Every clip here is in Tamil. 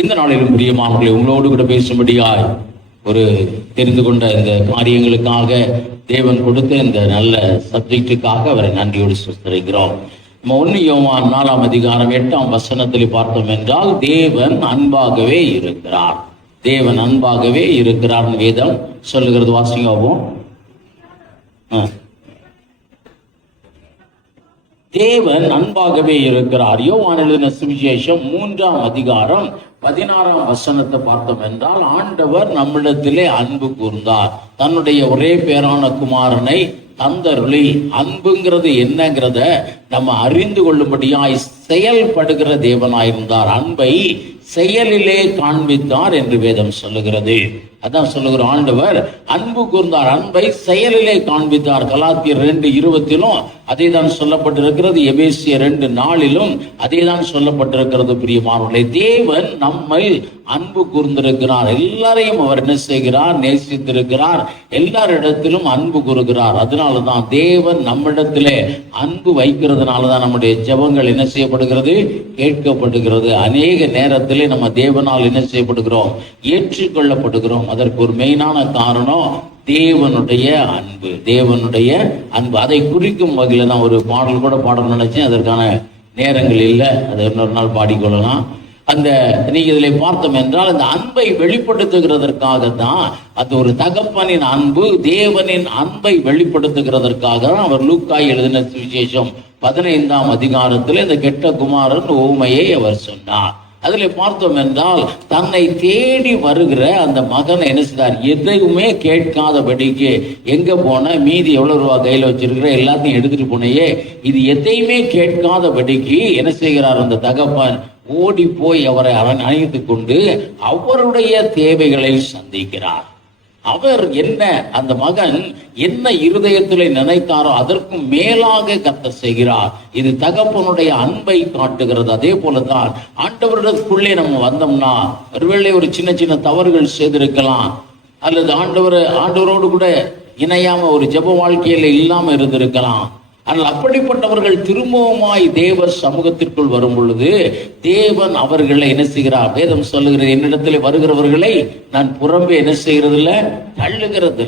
இந்த நாளிலும் பிரியமானவர்களை உங்களோடு கூட பேசும்படியாய் ஒரு தெரிந்து கொண்ட இந்த காரியங்களுக்காக தேவன் கொடுத்த இந்த நல்ல சப்ஜெக்டுக்காக அவரை நன்றியோடு சுஸ்தரிக்கிறோம். நம்ம 1 யோவான் 4ஆம் அதிகாரம் 8ஆம் வசனத்தில் பார்த்தோம் என்றால், தேவன் அன்பாகவே இருக்கிறார். தேவன் அன்பாகவே இருக்கிறார் வேதம் சொல்லுகிறது. வாசிங்காவும் தேவன் அன்பாகவே இருக்கிறார். யோவான் எழுதின சுவிசேஷம் 3ஆம் அதிகாரம் 16ஆம் வசனத்தை பார்த்தோம் என்றால், ஆண்டவர் நம்மிடத்திலே அன்பு கூர்ந்தார், தன்னுடைய ஒரே பேரான குமாரனை தந்தருளி. அன்புங்கிறது என்னங்கிறத நம்ம அறிந்து கொள்ளும்படியாய் செயல்படுகிற தேவனாயிருந்தார். அன்பை செயலிலே காண்பித்தார் என்று வேதம் சொல்லுகிறது. அதான் சொல்லுகிற ஆண்டவர் அன்பு கூர்ந்தார், அன்பை செயலிலே காண்பித்தார். கலாத்தியர் 2:20 அதே தான் சொல்லப்பட்டிருக்கிறது. எபேசியர் 2:4 அதே தான் சொல்லப்பட்டிருக்கிறது. பிரியமானவர்களே, தேவன் நம்மை அன்பு கூர்ந்திருக்கிறார். எல்லாரையும் அவர் என்ன செய்கிறார்? நேசித்திருக்கிறார். எல்லாரிடத்திலும் அன்பு கூறுகிறார். அதனாலதான் தேவன் நம்மிடத்திலே அன்பு வைக்கிறதுனாலதான் நம்முடைய ஜெபங்கள் என்ன செய்யப்படுகிறது? கேட்கப்படுகிறது. அநேக நேரத்திலே நம்ம தேவனால் என்ன செய்யப்படுகிறோம்? ஏற்றுக்கொள்ளப்படுகிறோம். அதற்கு ஒரு மெயினான காரணம் தேவனுடைய அன்பு. தேவனுடைய அன்பு அதை குறிக்கும் வகையில் தான் ஒரு பாடல் கூட பாடல் நினைச்சேன். அதற்கான நேரங்கள் இல்லை, அதை இன்னொரு நாள் பாடிக்கொள்ளலாம். அந்த நீங்க இதில் பார்த்தோம் என்றால், அந்த அன்பை வெளிப்படுத்துகிறதற்காக தான், அது ஒரு தகப்பனின் அன்பு, தேவனின் அன்பை வெளிப்படுத்துகிறதற்காக தான் அவர் லூக்கா எழுதின சுவிசேஷம் 15ஆம் அதிகாரத்தில் இந்த கெட்ட குமாரன் ஓமையை அவர் சொன்னார். அதில் பார்த்தோம் என்றால், தன்னை தேடி வருகிற அந்த மகனை என்ன செய்தார்? எதையுமே கேட்காதபடிக்கு, எங்க போன, மீதி எவ்வளவு ரூபா கையில் வச்சிருக்கிற, எல்லாத்தையும் எடுத்துட்டு போனையே, இது எதையுமே கேட்காதபடிக்கு என்ன செய்கிறார்? அந்த தகப்பன் ஓடி போய் அவரை அணைத்து கொண்டு அவருடைய தேவைகளை சந்திக்கிறார். அவர் என்ன, அந்த மகன் என்ன இருதயத்திலே நினைத்தாரோ அதற்கும் மேலாக கர்த்தர் செய்கிறார். இது தகப்பனுடைய அன்பை காட்டுகிறது. அதே போலதான் ஆண்டவரிடத்துக்குள்ளே நம்ம வந்தோம்னா, ஒருவேளை ஒரு சின்ன சின்ன தவறுகள் செய்திருக்கலாம், அல்லது ஆண்டவரோடு கூட இணையாம ஒரு ஜெப வாழ்க்கையில இல்லாம இருந்திருக்கலாம். ஆனால் அப்படிப்பட்டவர்கள் திரும்பவுமாய் தேவ சமூகத்திற்குள் வரும் பொழுது தேவன் அவர்களை என்ன செய்கிறார்? வேதம் சொல்லுகிறது, என்னிடத்தில் வருகிறவர்களை நான் புறம்பே என்ன செய்கிறது இல்லை? தள்ளுகிறது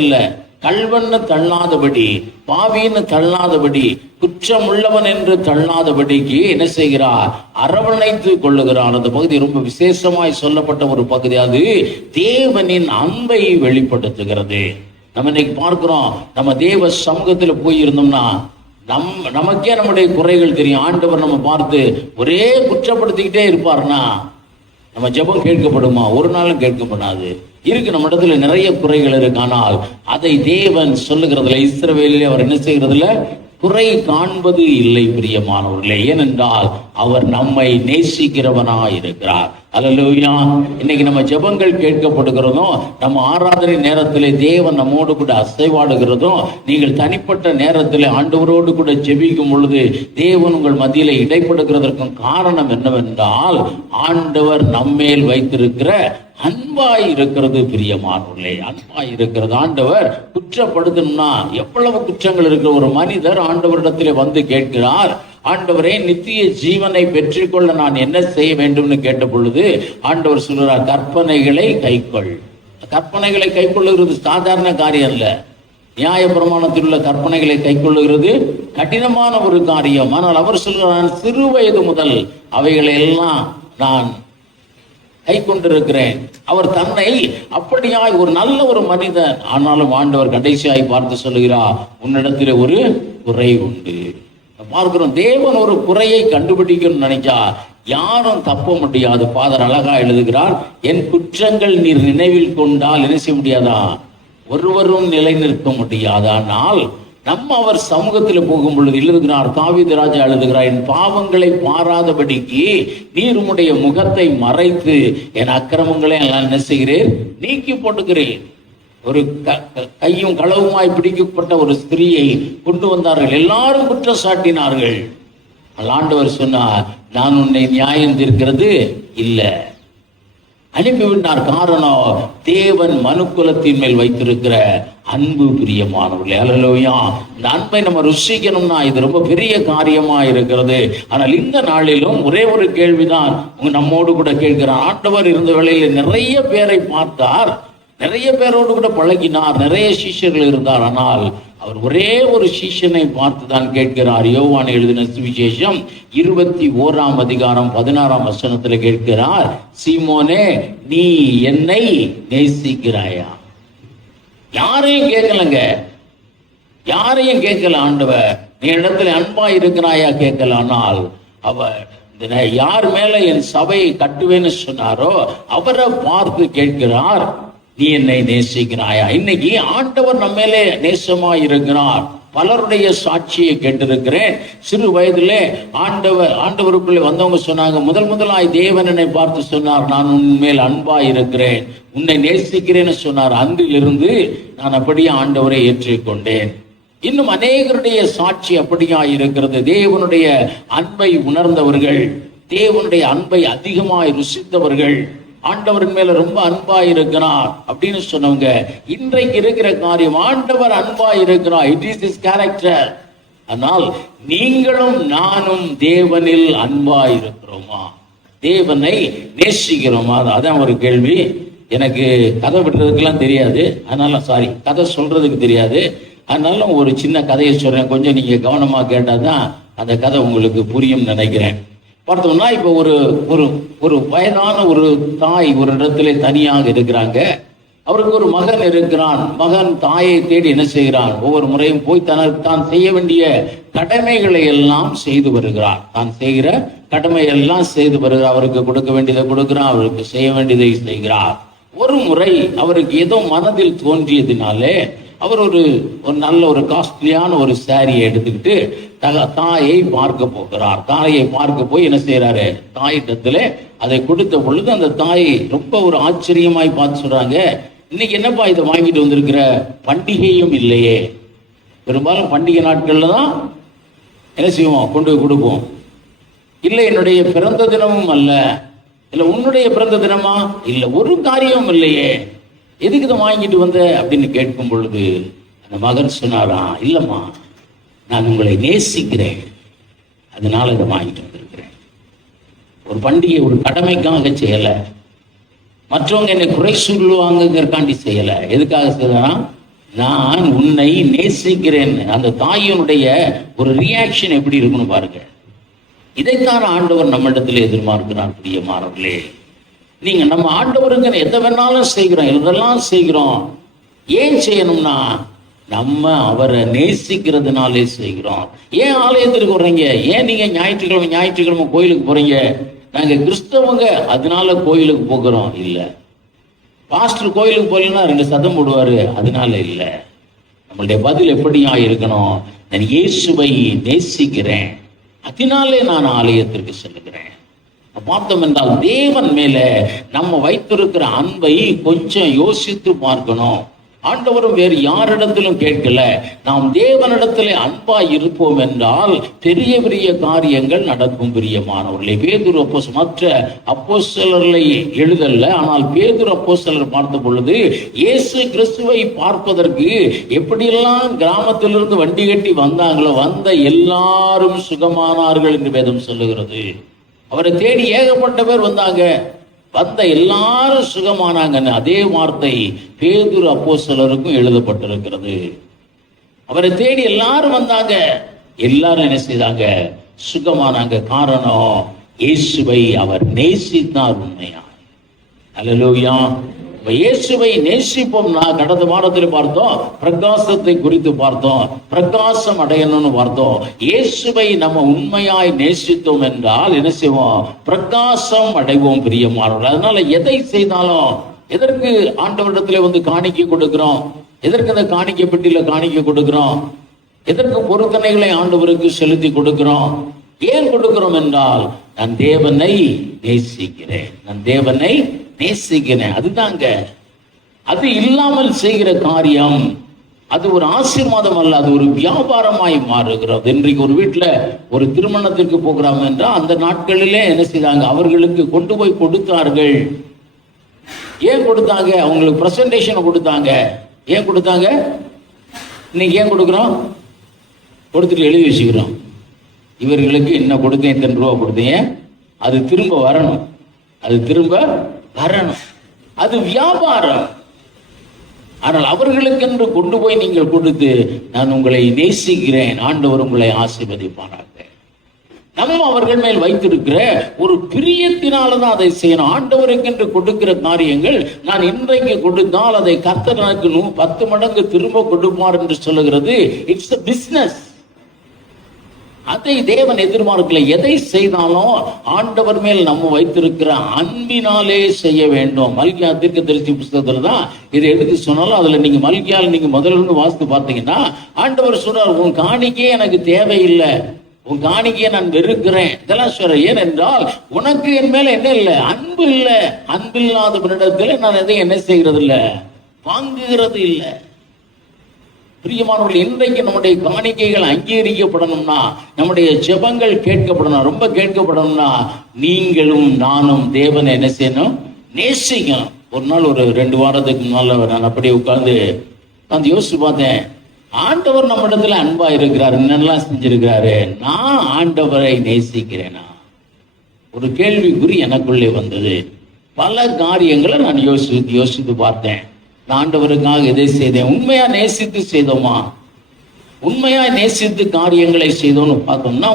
இல்லை. கள்வன்னு தள்ளாதபடி, பாவின்னு தள்ளாதபடி, குற்றம் உள்ளவன் என்று தள்ளாதபடிக்கு என்ன செய்கிறார்? அரவணைத்து கொள்ளுகிறார். அந்த பகுதி ரொம்ப விசேஷமாய் சொல்லப்பட்ட ஒரு பகுதி. அது தேவனின் அன்பை வெளிப்படுத்துகிறது. நம்ம இன்னைக்கு பார்க்கிறோம், நம்ம தேவ சமூகத்துல போயிருந்தோம்னா நமக்கே நம்முடைய குறைகள் தெரியும். ஆண்டவர் நம்ம பார்த்து ஒரே குற்றப்படுத்திக்கிட்டே இருப்பார்னா நம்ம ஜெபம் கேட்கப்படுமா? ஒரு நாளும் கேட்கப்படாது. இருக்கு, நம்ம இடத்துல நிறைய குறைகள் இருக்கு. ஆனால் அதை தேவன் சொல்லுகிறதுல, இஸ்ரவேலிலே அவர் என்ன செய்கிறதுல குறை காண்பது இல்லை. பிரியமானவர்களே, ஏனென்றால் அவர் நம்மை நேசிக்கிறவனாய் இருக்கிறார். அல்லேலூயா. இன்னைக்கு நம்ம ஜெபங்கள் கேட்கப்படுகிறதும், நம்ம ஆராதனை நேரத்திலே தேவன் நம்மோடு கூட அசைவாடுகிறதும், நீங்கள் தனிப்பட்ட நேரத்திலே ஆண்டவரோடு கூட ஜெபிக்கும் பொழுது தேவன் உங்கள் மத்தியிலே இடைப்படுகிறதற்கும் காரணம் என்னவென்றால், ஆண்டவர் நம்மேல் வைத்திருக்கிற அன்பாய் இருக்கிறது. பிரியமானவர்களே, அன்பாய் இருக்கிறது. ஆண்டவர் குற்றப்படுத்தணும்னா, எவ்வளவு குற்றங்கள் இருக்கிற ஒரு மனிதர் ஆண்டவரிடத்திலே வந்து கேட்கிறார், ஆண்டவரே நித்திய ஜீவனை பெற்றுக்கொள்ள நான் என்ன செய்ய வேண்டும்னு கேட்ட பொழுது ஆண்டவர் சொல்றார், கற்பனைகளை கைக்கொள். கற்பனைகளை கைக்கொள்ளுகிறது சாதாரண காரியம் அல்ல. நியாய பிரமாணத்தில் உள்ள கற்பனைகளை கைக்கொள்ளுகிறது கடினமான ஒரு காரியம். ஆனால் அவர் சொல்கிறார், சிறு வயது முதல் அவைகளை எல்லாம் நான் கை கொண்டிருக்கிறேன். அவர் தன்னை அப்படியாய் ஒரு நல்ல ஒரு மனிதன். ஆனாலும் ஆண்டவர் கடைசியாய் பார்த்து சொல்லுகிறார், உன்னிடத்தில் ஒரு குறை உண்டு. பார்க்கிறோம், தேவன் ஒரு குறையை கண்டுபிடிக்கணும்னு நினைச்சா யாரும் தப்ப முடியாது. ஃபாதர் அழகா எழுதுகிறார், என் குற்றங்கள் நீர் நினைவில் கொண்டால் என்ன செய்ய முடியாதா? ஒருவரும் நிலை நிற்க முடியாது. ஆனால் நம்ம அவர் சமூகத்தில் போகும் பொழுது எழுதுகிறார், தாவீது ராஜா எழுதுகிறார், என் பாவங்களை பாராதபடிக்கு நீர் உம்முடைய முகத்தை மறைத்து என் அக்கிரமங்களை எல்லாம் என்ன செய்கிறேன்? நீக்கி போட்டுக்கிறேன். ஒரு கையும் களவுமாய் பிடிக்கப்பட்ட ஒரு ஸ்திரீயை கொண்டு வந்தார்கள். எல்லாரும் குற்றம் சாட்டினார்கள். ஆண்டவர் சொன்னார், நான் உன்னை நியாயம் தீர்க்கிறது இல்லை. அனுப்பிவிட்டார். காரணம், தேவன் மனுக்குலத்தின் மேல் வைத்திருக்கிற அன்பு. பிரியமானவர்களே, அல்லேலூயா. இந்த அன்பை நம்ம ருசிக்கணும்னா இது ரொம்ப பெரிய காரியமா இருக்கிறது. ஆனால் இந்த நாளிலும் ஒரே ஒரு கேள்விதான் நம்மோடு கூட கேட்கிறார். ஆண்டவர் இருந்த வேளையில் நிறைய பேரை பார்த்தார், நிறைய பேரோடு கூட பழகினார், நிறைய சீஷர்கள் இருந்தார். ஆனால் அவர் ஒரே ஒரு சீஷனை பார்த்து தான் கேட்கிறார். யோவான் எழுதின சுவிசேஷம் 21 கேட்கிறார், சீமோனே, நீ என்னை நேசிக்கிறாயா? யாரையும் கேட்கலங்க, யாரையும் கேட்கல ஆண்டவர். நீ இடத்துல அன்பா இருக்கிறாயா கேட்கல. ஆனால் அவர் யார் மேல என் சபையை கட்டுவேன்னு சொன்னாரோ அவரை பார்த்து கேட்கிறார், நீ என்னை நேசிக்கிறாயா? இன்னைக்கு ஆண்டவர் நம்ம மேலே நேசமா இருக்கிறார். பலருடைய சாட்சியை கேட்டிருக்கிறேன். சிறு வயதிலே ஆண்டவருக்குள்ளே வந்தவங்க சொன்னாங்க, முதலாய் தேவன் என்னை பார்த்து சொன்னார், நான் உன்மேல் அன்பா இருக்கிறேன், உன்னை நேசிக்கிறேன்னு சொன்னார். அன்றிலிருந்து நான் அப்படியே ஆண்டவரை ஏற்றுக்கொண்டேன். இன்னும் அநேகருடைய சாட்சி அப்படியா இருக்கிறது. தேவனுடைய அன்பை உணர்ந்தவர்கள், தேவனுடைய அன்பை அதிகமாய் ருசித்தவர்கள், ஆண்டவரின் மேல ரொம்ப அன்பா இருக்கிறார் அப்படின்னு சொன்னவங்க. இன்றைக்கு இருக்கிற காரியம், ஆண்டவர் அன்பா இருக்கிறார், இட் இஸ் திஸ் கேரக்டர். ஆனால் நீங்களும் நானும் தேவனில் அன்பா இருக்கிறோமா? தேவனை நேசிக்கிறோமா? அதான் ஒரு கேள்வி. எனக்கு கதை விடுறதுக்கெல்லாம் தெரியாது, அதனால கதை சொல்றதுக்கு தெரியாது. அதனால ஒரு சின்ன கதையை சொல்றேன், கொஞ்சம் நீங்க கவனமா கேட்டாதான் அந்த கதை உங்களுக்கு புரியும் நினைக்கிறேன். பார்த்தோம்னா, இப்போ ஒரு வயதான ஒரு தாய் ஒரு இடத்துல தனியாக இருக்கிறாங்க. அவருக்கு ஒரு மகன் இருக்கிறான். மகன் தாயை தேடி என்ன செய்கிறான்? ஒவ்வொரு முறையும் போய் தான் செய்ய வேண்டிய கடமைகளை எல்லாம் செய்து வருகிறார். தான் செய்கிற கடமை எல்லாம் செய்து வருகிறார். அவருக்கு கொடுக்க வேண்டியதை கொடுக்கிறான், அவருக்கு செய்ய வேண்டியதை செய்கிறார். ஒரு முறை அவருக்கு ஏதோ மனதில் தோன்றியதினாலே அவர் ஒரு நல்ல ஒரு காஸ்ட்லியான ஒரு சாரியை எடுத்துக்கிட்டு தாயை பார்க்க போகிறார். தாயை பார்க்க போய் என்ன செய்யறாரு? தாயிடத்துல அதை கொடுத்த பொழுது அந்த தாய் ரொம்ப ஒரு ஆச்சரியமாய் பார்த்து சொல்றாங்க, இன்னைக்கு என்னப்பா இதை வாங்கிட்டு வந்திருக்கிற? பண்டிகையும் இல்லையே. பெரும்பாலும் பண்டிகை நாட்கள்ல தான் என்ன செய்வோம்? கொண்டு போய் கொடுப்போம். இல்லை, என்னுடைய பிறந்த தினமும் அல்ல. இல்லை, உன்னுடைய பிறந்த தினமா? இல்லை, ஒரு காரியமும் இல்லையே, எதுக்கு இதை வாங்கிட்டு வந்த அப்படின்னு கேட்கும் பொழுது அந்த மகன் சொன்னாரா, இல்லம்மா, நான் உங்களை நேசிக்கிறேன், அதனால இதை வாங்கிட்டு வந்திருக்கிறேன். ஒரு பண்டிகை ஒரு கடமைக்காக செய்யல, மற்றவங்க என்னை குறை சொல்லுவாங்கிறக்காண்டி செய்யல. எதுக்காக செய்யலாம்? நான் உன்னை நேசிக்கிறேன். அந்த தாயினுடைய ஒரு ரியாக்ஷன் எப்படி இருக்குன்னு பாருங்க. இதைத்தான் ஆண்டவர் நம்ம இடத்துல எதிர்பார்க்கிறார். பிரியமானவர்களே, நீங்க நம்ம ஆண்டவருக்கு எதை வேணாலும் செய்கிறோம், எதெல்லாம் செய்கிறோம். ஏன் செய்யணும்னா நம்ம அவரை நேசிக்கிறதுனாலே செய்கிறோம். ஏன் ஆலயத்திற்கு வர்றீங்க? ஏன் நீங்க ஞாயிற்றுக்கிழமை கோயிலுக்கு போறீங்க? நாங்க கிறிஸ்தவங்க அதனால கோயிலுக்கு போகிறோம் இல்ல. பாஸ்டர் கோயிலுக்கு போறீங்கன்னா 2 சத்தம் போடுவாரு, அதனால இல்ல. நம்மளுடைய பதில் எப்படியா இருக்கணும்? நான் இயேசுவை நேசிக்கிறேன், அதனாலே நான் ஆலயத்திற்கு செல்லுகிறேன். பார்த்தோம் என்றால் தேவன் மேல நம்ம வைத்திருக்கிற அன்பை கொஞ்சம் யோசித்து பார்க்கணும். ஆண்டவரும் வேறு யாரிடத்திலும் கேட்கல. நாம் தேவனிடத்திலே அன்பா இருப்போம் என்றால் பெரிய பெரிய காரியங்கள் நடக்கும். பிரியமானவர்களே, பேதுரு மற்ற அப்போஸ்தலர்களை எழுதல்ல, ஆனால் பேதுரு அப்போஸ்தலர் பார்த்த பொழுது இயேசு கிறிஸ்துவை பார்ப்பதற்கு எப்படியெல்லாம் கிராமத்திலிருந்து வண்டி கட்டி வந்தாங்களோ, வந்த எல்லாரும் சுகமானார்கள் என்று வேதம் சொல்லுகிறது. அவரை தேடி ஏகப்பட்ட பேர் வந்தாங்க, வந்த எல்லாரும் சுகமானாங்கன்னு அதே வார்த்தை பேதுரு அப்போஸ்தலருக்கும் எழுதப்பட்டிருக்கிறது. அவரை தேடி எல்லாரும் வந்தாங்க, எல்லாரும் என்ன செய்தாங்க? சுகமானாங்க. காரணம், இயேசுவை அவர் நேசித்தார் உண்மையா. அல்லேலூயா. இயேசுவை நேசிப்போம்னா, கடந்த வாரத்தில் பார்த்தோம், பிரகாசத்தை குறித்து பார்த்தோம், பிரகாசம் அடையணும்னு பார்த்தோம். இயேசுவை நம்ம உண்மையாய் நேசித்தோம் என்றால் என்ன செய்வோம்? பிரகாசம் அடைவோம். பிரியமானவர்களே, அதனால எதை செய்தாலும், எதற்கு ஆண்டவரிடத்துல வந்து காணிக்கை கொடுக்கிறோம்? எதற்கு அந்த காணிக்கை பெட்டியில காணிக்கை கொடுக்கிறோம்? எதற்கு பொருத்தனைகளை ஆண்டவருக்கு செலுத்தி கொடுக்கிறோம்? ஏன் கொடுக்கிறோம் என்றால், நான் தேவனை நேசிக்கிறேன், நான் தேவனை நேசிக்கிறேன். அதுதாங்க. அது இல்லாமல் செய்கிற காரியம் அது ஒரு ஆசீர்வாதம் அல்ல, அது ஒரு வியாபாரமாய் மாறுகிறது. இன்றைக்கு ஒரு வீட்டுல ஒரு திருமணத்திற்கு போகிறாங்க என்றால் அந்த நாட்களிலே என்ன செய்தாங்க? அவர்களுக்கு கொண்டு போய் கொடுத்தார்கள். ஏன் கொடுத்தாங்க? அவங்களுக்கு பிரசன்டேஷன் கொடுத்தாங்க. ஏன் கொடுத்தாங்க? இன்னைக்கு ஏன் கொடுக்குறோம்? கொடுத்துட்டு எழுதி வச்சுக்கிறோம், இவர்களுக்கு என்ன கொடுத்தேன், இத்தனை ரூபா கொடுத்தேன், அது திரும்ப வரணும், அது திரும்ப வரணும். அது வியாபாரம். ஆனால் அவர்களுக்கென்று கொண்டு போய் நீங்கள் கொடுத்து, நான் உங்களை நேசிக்கிறேன், ஆண்டவர் உங்களை ஆசீர்வதிப்பாராக. நம்ம அவர்கள் மேல் வைத்திருக்கிற ஒரு பிரியத்தினாலதான் அதை செய்யணும். ஆண்டவருக்கென்று கொடுக்கிற காரியங்கள், நான் இன்றைக்கு கொடுத்தால் அதை கர்த்தர் எனக்கு 10 மடங்கு திரும்ப கொடுப்பார் என்று சொல்லுகிறது. It's a business. அதை தேவன் எதிர்பார்க்கல. எதை செய்தாலும் ஆண்டவர் மேல் நம்ம வைத்திருக்கிற அன்பினாலே செய்ய வேண்டும். மல்கியா தீர்க்கதரிசி புத்தகத்துல தான் இதை எடுத்து சொன்னாலும், அதுல நீங்க மல்கியால் நீங்க முதல்ல இருந்து வாசித்து பார்த்தீங்கன்னா, ஆண்டவர் சொல்றார், உன் காணிக்கையே எனக்கு தேவையில்லை, உன் காணிக்கையை நான் வெறுக்கிறேன், இதெல்லாம் சொல்ற. ஏனென்றால் உனக்கு என் மேல என்ன இல்லை? அன்பு இல்லை. அன்பில்லாத நான் எதையும் என்ன செய்கிறது இல்லை? வாங்குகிறது இல்லை. பிரியமானவர்கள், இன்றைக்கு நம்முடைய காணிக்கைகள் அங்கீகரிக்கப்படணும்னா, நம்முடைய ஜெபங்கள் கேட்கப்படணும், ரொம்ப கேட்கப்படணும்னா, நீங்களும் நானும் தேவனை என்ன செய்யணும்? நேசிக்கணும். ஒரு நாள் ஒரு 2 வாரத்துக்கு முன்னால நான் அப்படியே உட்கார்ந்து யோசிச்சு பார்த்தேன், ஆண்டவர் நம்ம இடத்துல அன்பா இருக்கிறாரு, என்னெல்லாம் செஞ்சிருக்கிறாரு, நான் ஆண்டவரை நேசிக்கிறேனா? ஒரு கேள்விக்குறி எனக்குள்ளே வந்தது. பல காரியங்களை நான் யோசித்து பார்த்தேன். நான் ஆண்டவருக்காக எதை செய்தேன்? உண்மையா நேசித்து செய்தோமா? உண்மையா நேசித்து காரியங்களை செய்தோம்னு பார்த்தோம்னா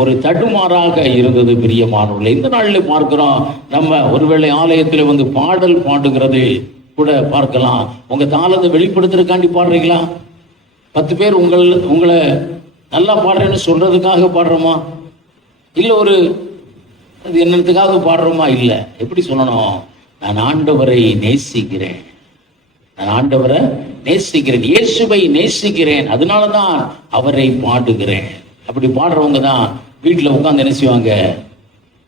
ஒரு தடுமாறாக இருந்தது. பிரியமானவர்களே, இந்த நாளில் பார்க்கிறோம், நம்ம ஒருவேளை ஆலயத்தில் வந்து பாடல் பாடுகிறது கூட பார்க்கலாம். உங்க தாளத்தை வெளிப்படுத்துறதுக்காண்டி பாடுறீங்களா? 10 பேர் உங்களை நல்லா பாடுறேன்னு சொல்றதுக்காக பாடுறோமா? இல்லை அது என்னத்துக்காக பாடுறோமா? இல்லை. எப்படி சொல்லணும்? நான் ஆண்டவரை நேசிக்கிறேன், நான் ஆண்டவரை நேசிக்கிறேன், இயேசுவை நேசிக்கிறேன், அதனாலதான் அவரை பாடுகிறேன். அப்படி பாடுறவங்க தான் வீட்டில் உட்கார்ந்து என்ன செய்வாங்க?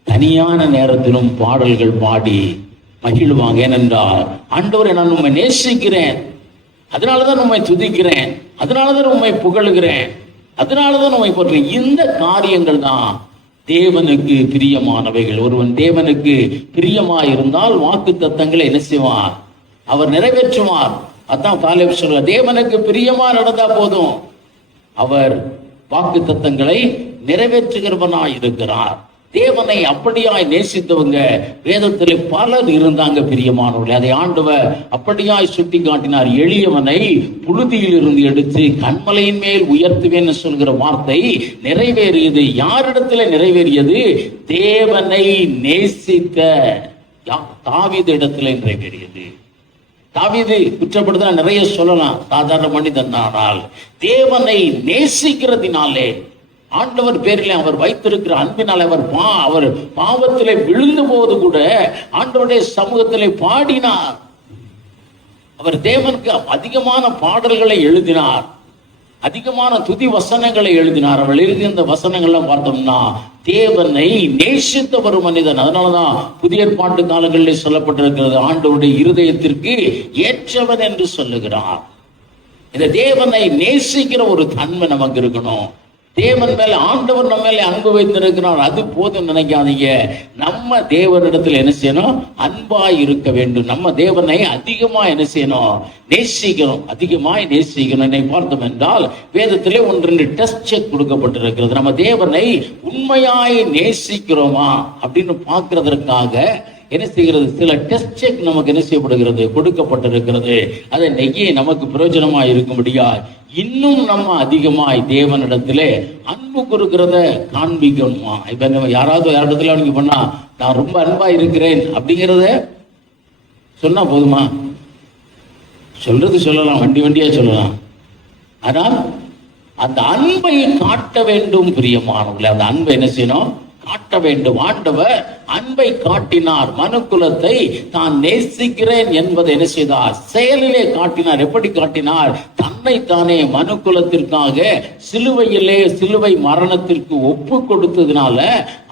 தனியான நேரத்திலும் பாடல்கள் பாடி மகிழ்வாங்க. ஏனென்றால் ஆண்டவரை நான் உண்மை நேசிக்கிறேன், அதனாலதான் உண்மை துதிக்கிறேன், அதனாலதான் உண்மை புகழுகிறேன், அதனாலதான் உண்மை போடுறேன். இந்த காரியங்கள் தான் தேவனுக்கு பிரியமானவைகள். ஒருவன் தேவனுக்கு பிரியமாயிருந்தால் வாக்கு தத்தங்களை என்ன செய்வார்? அவர் நிறைவேற்றுவார். அதான் காலேப் சொல்றார், தேவனுக்கு பிரியமா நடந்தா போதும், அவர் வாக்கு தத்தங்களை நிறைவேற்றுகிறவனாய் இருக்கிறார். தேவனை அப்படியாய் நேசித்தவங்க வேதத்தில் பலர் இருந்தாங்க. பிரியமானவர்களே, அதை ஆண்டவர் அப்படியாய் சுட்டி காட்டினார். எளியவனை புழுதியில் இருந்து எடுத்து கண்மலையின் மேல் உயர்த்துவேன் சொல்கிற வார்த்தை நிறைவேறியது. யாரிடத்துல நிறைவேறியது? தேவனை நேசித்த தாவீது இடத்துல நிறைவேறியது. தாவீது குற்றப்படுத்த நிறைய சொல்லலாம், சாதாரண மனிதன். ஆனால் தேவனை நேசிக்கிறதினாலே, ஆண்டவர் பேரில் அவர் வைத்திருக்கிற அன்பினால், அவர் பாவத்திலே விழுந்த போது கூட ஆண்டவருடைய சமூகத்திலே பாடினார். அவர் தேவனுக்கு அதிகமான பாடல்களை எழுதினார், அதிகமான துதி வசனங்களை எழுதினார். அவர் எழுதிய அந்த வசனங்கள்லாம் பார்த்தோம்னா தேவனை நேசித்த ஒரு மனிதன். அதனாலதான் புதிய ஏற்பாட்டு காலங்களில் சொல்லப்பட்டிருக்கிறது, ஆண்டவருடைய இருதயத்திற்கு ஏற்றவன் என்று சொல்லுகிறார். இந்த தேவனை நேசிக்கிற ஒரு தன்மை நமக்கு இருக்கணும். தேவன் மேல, ஆண்டவர் நம்ம மேல அன்பு வைத்திருக்கிறார், அது போதும் நினைக்காதீங்க. நம்ம தேவனிடத்தில் என்ன செய்யணும்? அன்பாய் இருக்க வேண்டும். நம்ம தேவனை அதிகமா என்ன செய்யணும்? நேசிக்கணும், அதிகமாய் நேசிக்கணும். என்னை பார்த்தோம் என்றால் வேதத்திலே 1-2 டெஸ்ட் செக் கொடுக்கப்பட்டிருக்கிறது. நம்ம தேவனை உண்மையாய் நேசிக்கிறோமா அப்படின்னு பார்க்கறதற்காக என்ன செய்கிறது? சில டெஸ்ட் செக் நமக்கு என்ன செய்யப்படுகிறது? கொடுக்கப்பட்டிருக்கிறது. அதை இன்னைக்கு நமக்கு பிரயோஜனமா இருக்கும்படியா இன்னும் நம்ம அதிகமாய் தேவனிடத்திலே அன்பு கொடுக்கிறத காண்பிக்கணுமா? இப்ப யாராவது யாரிடத்துல நீங்க பண்ணா, நான் ரொம்ப அன்பா இருக்கிறேன் அப்படிங்கிறத சொன்னா போதுமா? சொல்லலாம், வண்டியா சொல்லலாம். ஆனால் அந்த அன்பை காட்ட வேண்டும். பிரியமானவர்களே, அந்த அன்பை என்ன செய்யணும்? காட்ட வேண்டும். ஆண்டவர் அன்பை காட்டினார். மனுக்குலத்தை தான் நேசிக்கிறேன் என்பதை என்ன செய்தார்? செயலிலே காட்டினார். எப்படி காட்டினார்? தன்னை தானே மனுக்குலத்திற்காக சிலுவை மரணத்திற்கு ஒப்பு கொடுத்ததுனால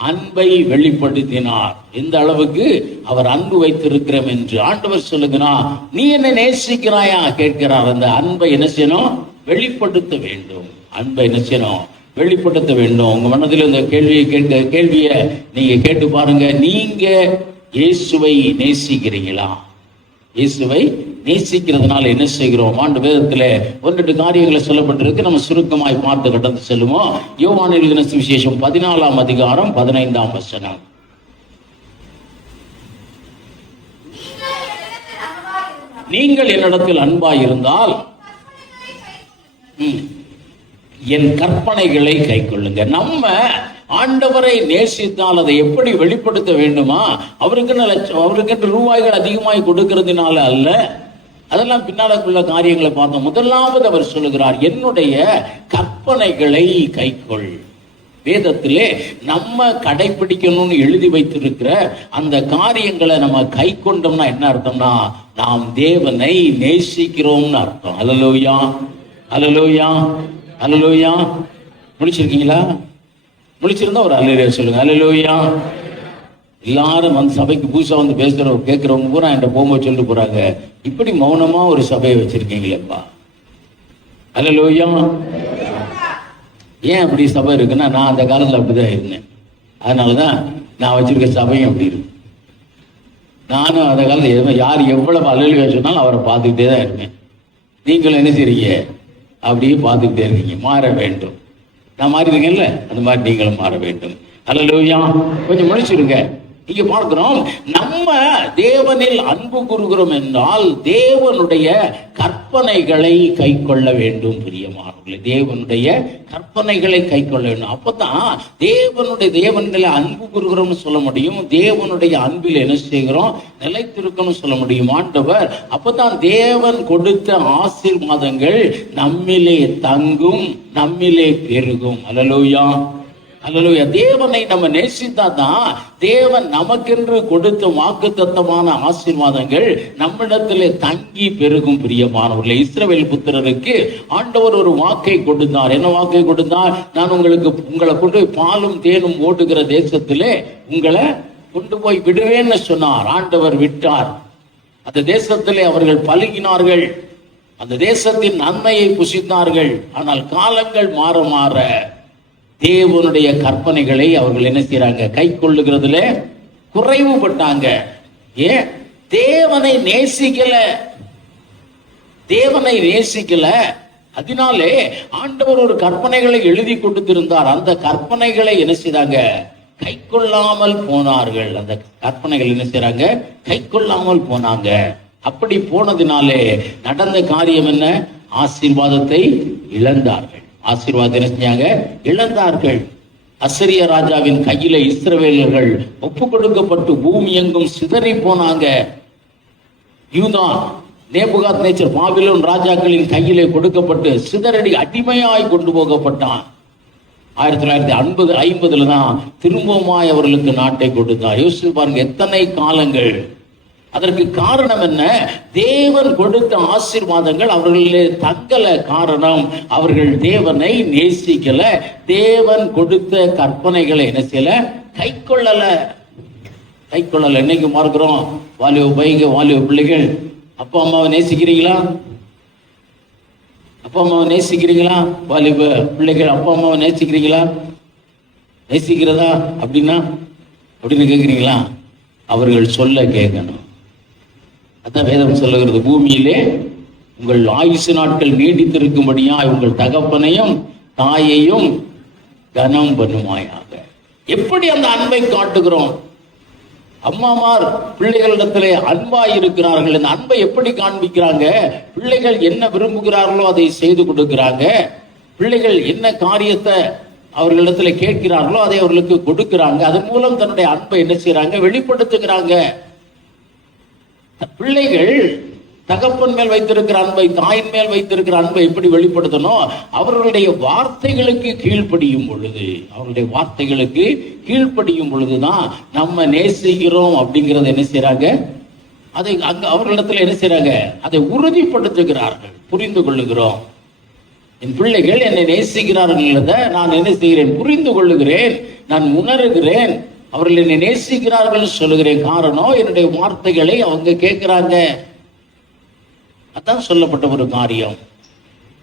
அன்பை வெளிப்படுத்தினார். இந்த அளவுக்கு அவர் அன்பு வைத்திருக்கிறோம் என்று ஆண்டவர் சொல்லுகிறார். நீ என்ன நேசிக்கிறாயா கேட்கிறார். அந்த அன்பை என்ன செய்யணும்? வெளிப்படுத்த வேண்டும். அன்பை என்ன செய்யணும்? வெளிப்படுத்த வேண்டும். உங்க மனதில் இந்த கேள்வியை நீங்க கேட்டு பாருங்க. நீங்க இயேசுவை நேசிக்கிறீங்களா? இயேசுவை நேசிக்கிறதுனால என்ன செய்கிறோம்? ஆண்டு வேதத்துல 1-2 காரியங்களை சொல்லப்பட்டிருக்கு. நம்ம சுருக்கமாய் பார்த்து கடந்து செல்லுவோம். யோவான் எழுதின சுவிசேஷம் 14ஆம் அதிகாரம் 15ஆம் வசனம். நீங்கள் என்னிடத்தில் அன்பாய் இருந்தால் என் கற்பனைகளை கைக்கொள்ளுங்க. நம்ம ஆண்டவரை நேசித்தால் அதை எப்படி வெளிப்படுத்த வேண்டுமா? அவருக்கு ரூபாய்கள் அதிகமாய் கொடுக்கிறதுனால அல்ல, அதெல்லாம் பின்னாலுள்ள காரியங்களை பார்த்தோம். முதலாவது அவர் சொல்லுகிறார், என்னுடைய கற்பனைகளை கைக்கொள். வேதத்திலே நம்ம கடைபிடிக்கணும்னு எழுதி வைத்திருக்கிற அந்த காரியங்களை நம்ம கை கொண்டோம்னா என்ன அர்த்தம்னா, நாம் தேவனை நேசிக்கிறோம்னு அர்த்தம். அல்லேலூயா, அல்லேலூயா, அல்லேலூயா. முடிச்சிருக்கீங்களா? முடிச்சிருந்தா ஒரு அல்லேலூயா சொல்லுங்க. அல்லேலூயா. எல்லாரும் வந்து சபைக்கு புதுசா வந்து பேசுறவங்க கேட்கிறவங்க பூரா என்கிட்ட போகும்போது சொல்லிட்டு போறாங்க, இப்படி மௌனமா ஒரு சபையை வச்சிருக்கீங்களேப்பா. அல்லேலூயா. ஏன் அப்படி சபை இருக்குன்னா, நான் அந்த காலத்தில் அப்படிதான் இருந்தேன். அதனாலதான் நான் வச்சிருக்க சபையும் அப்படி இருக்கு. நானும் அந்த காலத்தில் யார் எவ்வளவு அல்லேலூயா சொன்னாலும் அவரை பார்த்துக்கிட்டே தான் இருப்பேன். நீங்களும் என்ன செய்றீங்க? அப்படியே பார்த்துக்கிட்டே இருக்கீங்க. மாற வேண்டும். நான் மாறி இருக்கேன்ல, அந்த மாதிரி நீங்களும் மாற வேண்டும். அல்லேலூயா. கொஞ்சம் முடிச்சிருங்க. இங்க பார்க்கிறோம், நம்ம தேவனில் அன்பு கூறுகிறோம் என்றால் தேவனுடைய கற்பனைகளை கை கொள்ள வேண்டும். பிரியமானவர்களே, தேவனுடைய கற்பனைகளை கை கொள்ள வேண்டும். அப்பதான் தேவனில் அன்பு கூறுகிறோம்னு சொல்ல முடியும். தேவனுடைய அன்பில் என்ன செய்கிறோம்? நிலைத்திருக்கணும் சொல்ல முடியும். ஆண்டவர் அப்பதான் தேவன் கொடுத்த ஆசீர்வாதங்கள் நம்மிலே தங்கும், நம்மிலே பெருகும். அல்லேலூயா, அல்லேலூயா. தேவனை நம்ம நேசித்தா தான் தேவன் நமக்கென்று கொடுத்த வாக்குத்தத்தமான ஆசீர்வாதங்கள் நம்மிடத்திலே தங்கி பெருகும். பிரியமானவர்களே, இஸ்ரவேல் புத்திரருக்கு ஆண்டவர் ஒரு வாக்கை கொடுத்தார். என்ன வாக்கை கொடுத்தார்? நான் உங்களை கொண்டு பாலும் தேனும் ஓடுகிற தேசத்திலே உங்களை கொண்டு போய் விடுவேன்னு சொன்னார். ஆண்டவர் விட்டார். அந்த தேசத்திலே அவர்கள் பழகினார்கள், அந்த தேசத்தின் நன்மையை புசித்தார்கள். ஆனால் காலங்கள் மாற மாற தேவனுடைய கற்பனைகளை அவர்கள் என்ன செய்யறாங்க? கை கொள்ளுகிறதுல குறைவுபட்டாங்க. ஏன்? தேவனை நேசிக்கல, தேவனை நேசிக்கல. அதனாலே ஆண்டவர் ஒரு கற்பனைகளை எழுதி கொடுத்திருந்தார். அந்த கற்பனைகளை என்ன செய்தாங்க? கை கொள்ளாமல் போனார்கள். அந்த கற்பனைகள் என்ன செய்யறாங்க? கை கொள்ளாமல் போனாங்க. அப்படி போனதினாலே நடந்த காரியம் என்ன? ஆசீர்வாதத்தை இழந்தார்கள். ஆசீர்வாதம் என்ன செஞ்சாங்க? இழந்தார்கள். அசரிய ராஜாவின் கையில இஸ்ரவேலர்கள் ஒப்பு கொடுக்கப்பட்டு பூமி எங்கும் சிதறி போனாங்க. யூதா நேபுகாத்நேச்சர் பாபிலோன் ராஜாக்களின் கையிலே கொடுக்கப்பட்டு சிதறடி அடிமையாய் கொண்டு போகப்பட்டான். 1950 தான் திரும்பவுமாய் அவர்களுக்கு நாட்டை கொடுத்தார். யோசிச்சு பாருங்க, எத்தனை காலங்கள். அதற்கு காரணம் என்ன? தேவன் கொடுத்த ஆசீர்வாதங்கள் அவர்களிலே தங்கல. காரணம், அவர்கள் தேவனை நேசிக்கல. தேவன் கொடுத்த கற்பனைகளை என்ன செய்யல? கை கொள்ளல, கை கொள்ளல. இன்னைக்கு பார்க்கிறோம், வாலிப பையங்க, வாலிப பிள்ளைகள் அப்பா அம்மாவை நேசிக்கிறீங்களா? அப்பா அம்மாவை நேசிக்கிறீங்களா? வாலிப பிள்ளைகள் அப்பா அம்மாவை நேசிக்கிறீங்களா? நேசிக்கிறதா அப்படின்னு கேட்கிறீங்களா? அவர்கள் சொல்ல கேட்கணும். அதான் வேதம் சொல்லுகிறது, பூமியிலே உங்கள் ஆயுசு நாட்கள் நீடித்திருக்கும்படியா உங்கள் தகப்பனையும் தாயையும் கனம் பண்ணுமாயாக. எப்படி அந்த அன்பை காட்டுகிறோம்? அம்மாமார் பிள்ளைகளிடத்திலே அன்பாய் இருக்கிறார்கள். இந்த அன்பை எப்படி காண்பிக்கிறாங்க? பிள்ளைகள் என்ன விரும்புகிறார்களோ அதை செய்து கொடுக்கிறாங்க. பிள்ளைகள் என்ன காரியத்தை அவர்களிடத்துல கேட்கிறார்களோ அதை அவர்களுக்கு கொடுக்கிறாங்க. அதன் மூலம் தன்னுடைய அன்பை என்ன செய்யறாங்க? வெளிப்படுத்துகிறாங்க. பிள்ளைகள் தகப்பன் மேல் வைத்திருக்கிற அன்பை, தாயின் மேல் வைத்திருக்கிற அன்பை எப்படி வெளிப்படுத்தணும்? அவர்களுடைய வார்த்தைகளுக்கு கீழ்ப்படியும் பொழுது, அவர்களுடைய வார்த்தைகளுக்கு கீழ்ப்படியும் பொழுதுதான் நம்ம நேசிக்கிறோம் அப்படிங்கறத என்ன செய்யறாங்க? அதை அங்க அவர்களிடத்துல என்ன செய்யறாங்க? அதை உறுதிப்படுத்துகிறார்கள். புரிந்து கொள்ளுகிறோம், என் பிள்ளைகள் என்னை நேசிக்கிறார்கள், நான் என்ன செய்கிறேன்? புரிந்து கொள்ளுகிறேன், நான் உணர்கிறேன், அவர்கள் என்னை நேசிக்கிறார்கள் சொல்லுகிறேன். காரணம், என்னுடைய வார்த்தைகளை அவங்க கேட்கிறாங்க. அதான் சொல்லப்பட்ட ஒரு காரியம்.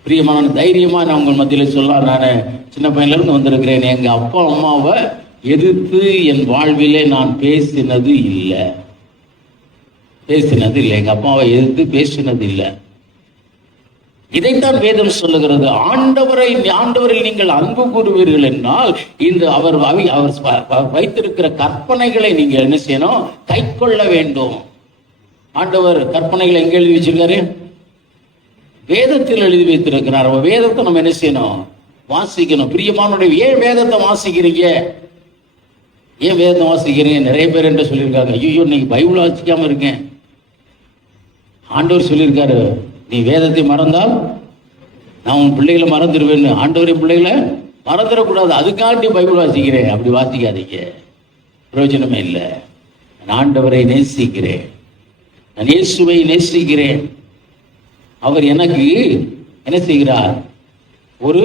பிரியமான தைரியமா நான் உங்கள் மத்தியில சொல்ல, நான் சின்ன பையன்ல இருந்து வந்திருக்கிறேன். எங்க அப்பா அம்மாவை எதிர்த்து என் வாழ்விலே நான் பேசினது இல்லை. பேசினது இல்லை, எங்க அப்பாவை எதிர்த்து பேசினது இல்லை. இதைத்தான் வேதம் சொல்லுகிறது. ஆண்டவரில் நீங்கள் அன்பு கூறுவீர்கள் என்றால் இந்த அவர் வைத்திருக்கிற கற்பனைகளை நீங்க என்ன செய்யணும்? கை கொள்ள வேண்டும். ஆண்டவர் கற்பனைகளை எங்க எழுதி வச்சிருக்காரு? வேதத்தில் எழுதி வைத்திருக்கிறார். வேதத்தை நம்ம என்ன செய்யணும்? வாசிக்கணும். பிரியமானுடைய, ஏன் வேதத்தை வாசிக்கிறீங்க? ஏன் வேதத்தை வாசிக்கிறீங்க? நிறைய பேர் என்ன சொல்லியிருக்காங்க, ஐயோ இன்னைக்கு பைபிள் வாசிக்காம இருக்கேன். ஆண்டவர் சொல்லியிருக்காரு, நீ வேதத்தை மறந்தால் நான் உன் பிள்ளைகளை மறந்துடுவேன்னு. ஆண்டவரின் பிள்ளைகளை மறந்துடக்கூடாது, அதுக்காண்டி பைபிள் வாசிக்கிறேன். அப்படி வாசிக்காதீங்க, பிரயோஜனமே இல்லை. நான் ஆண்டவரை நேசிக்கிறேன், நான் இயேசுவை நேசிக்கிறேன். அவர் எனக்கு என்ன செய்கிறார்? ஒரு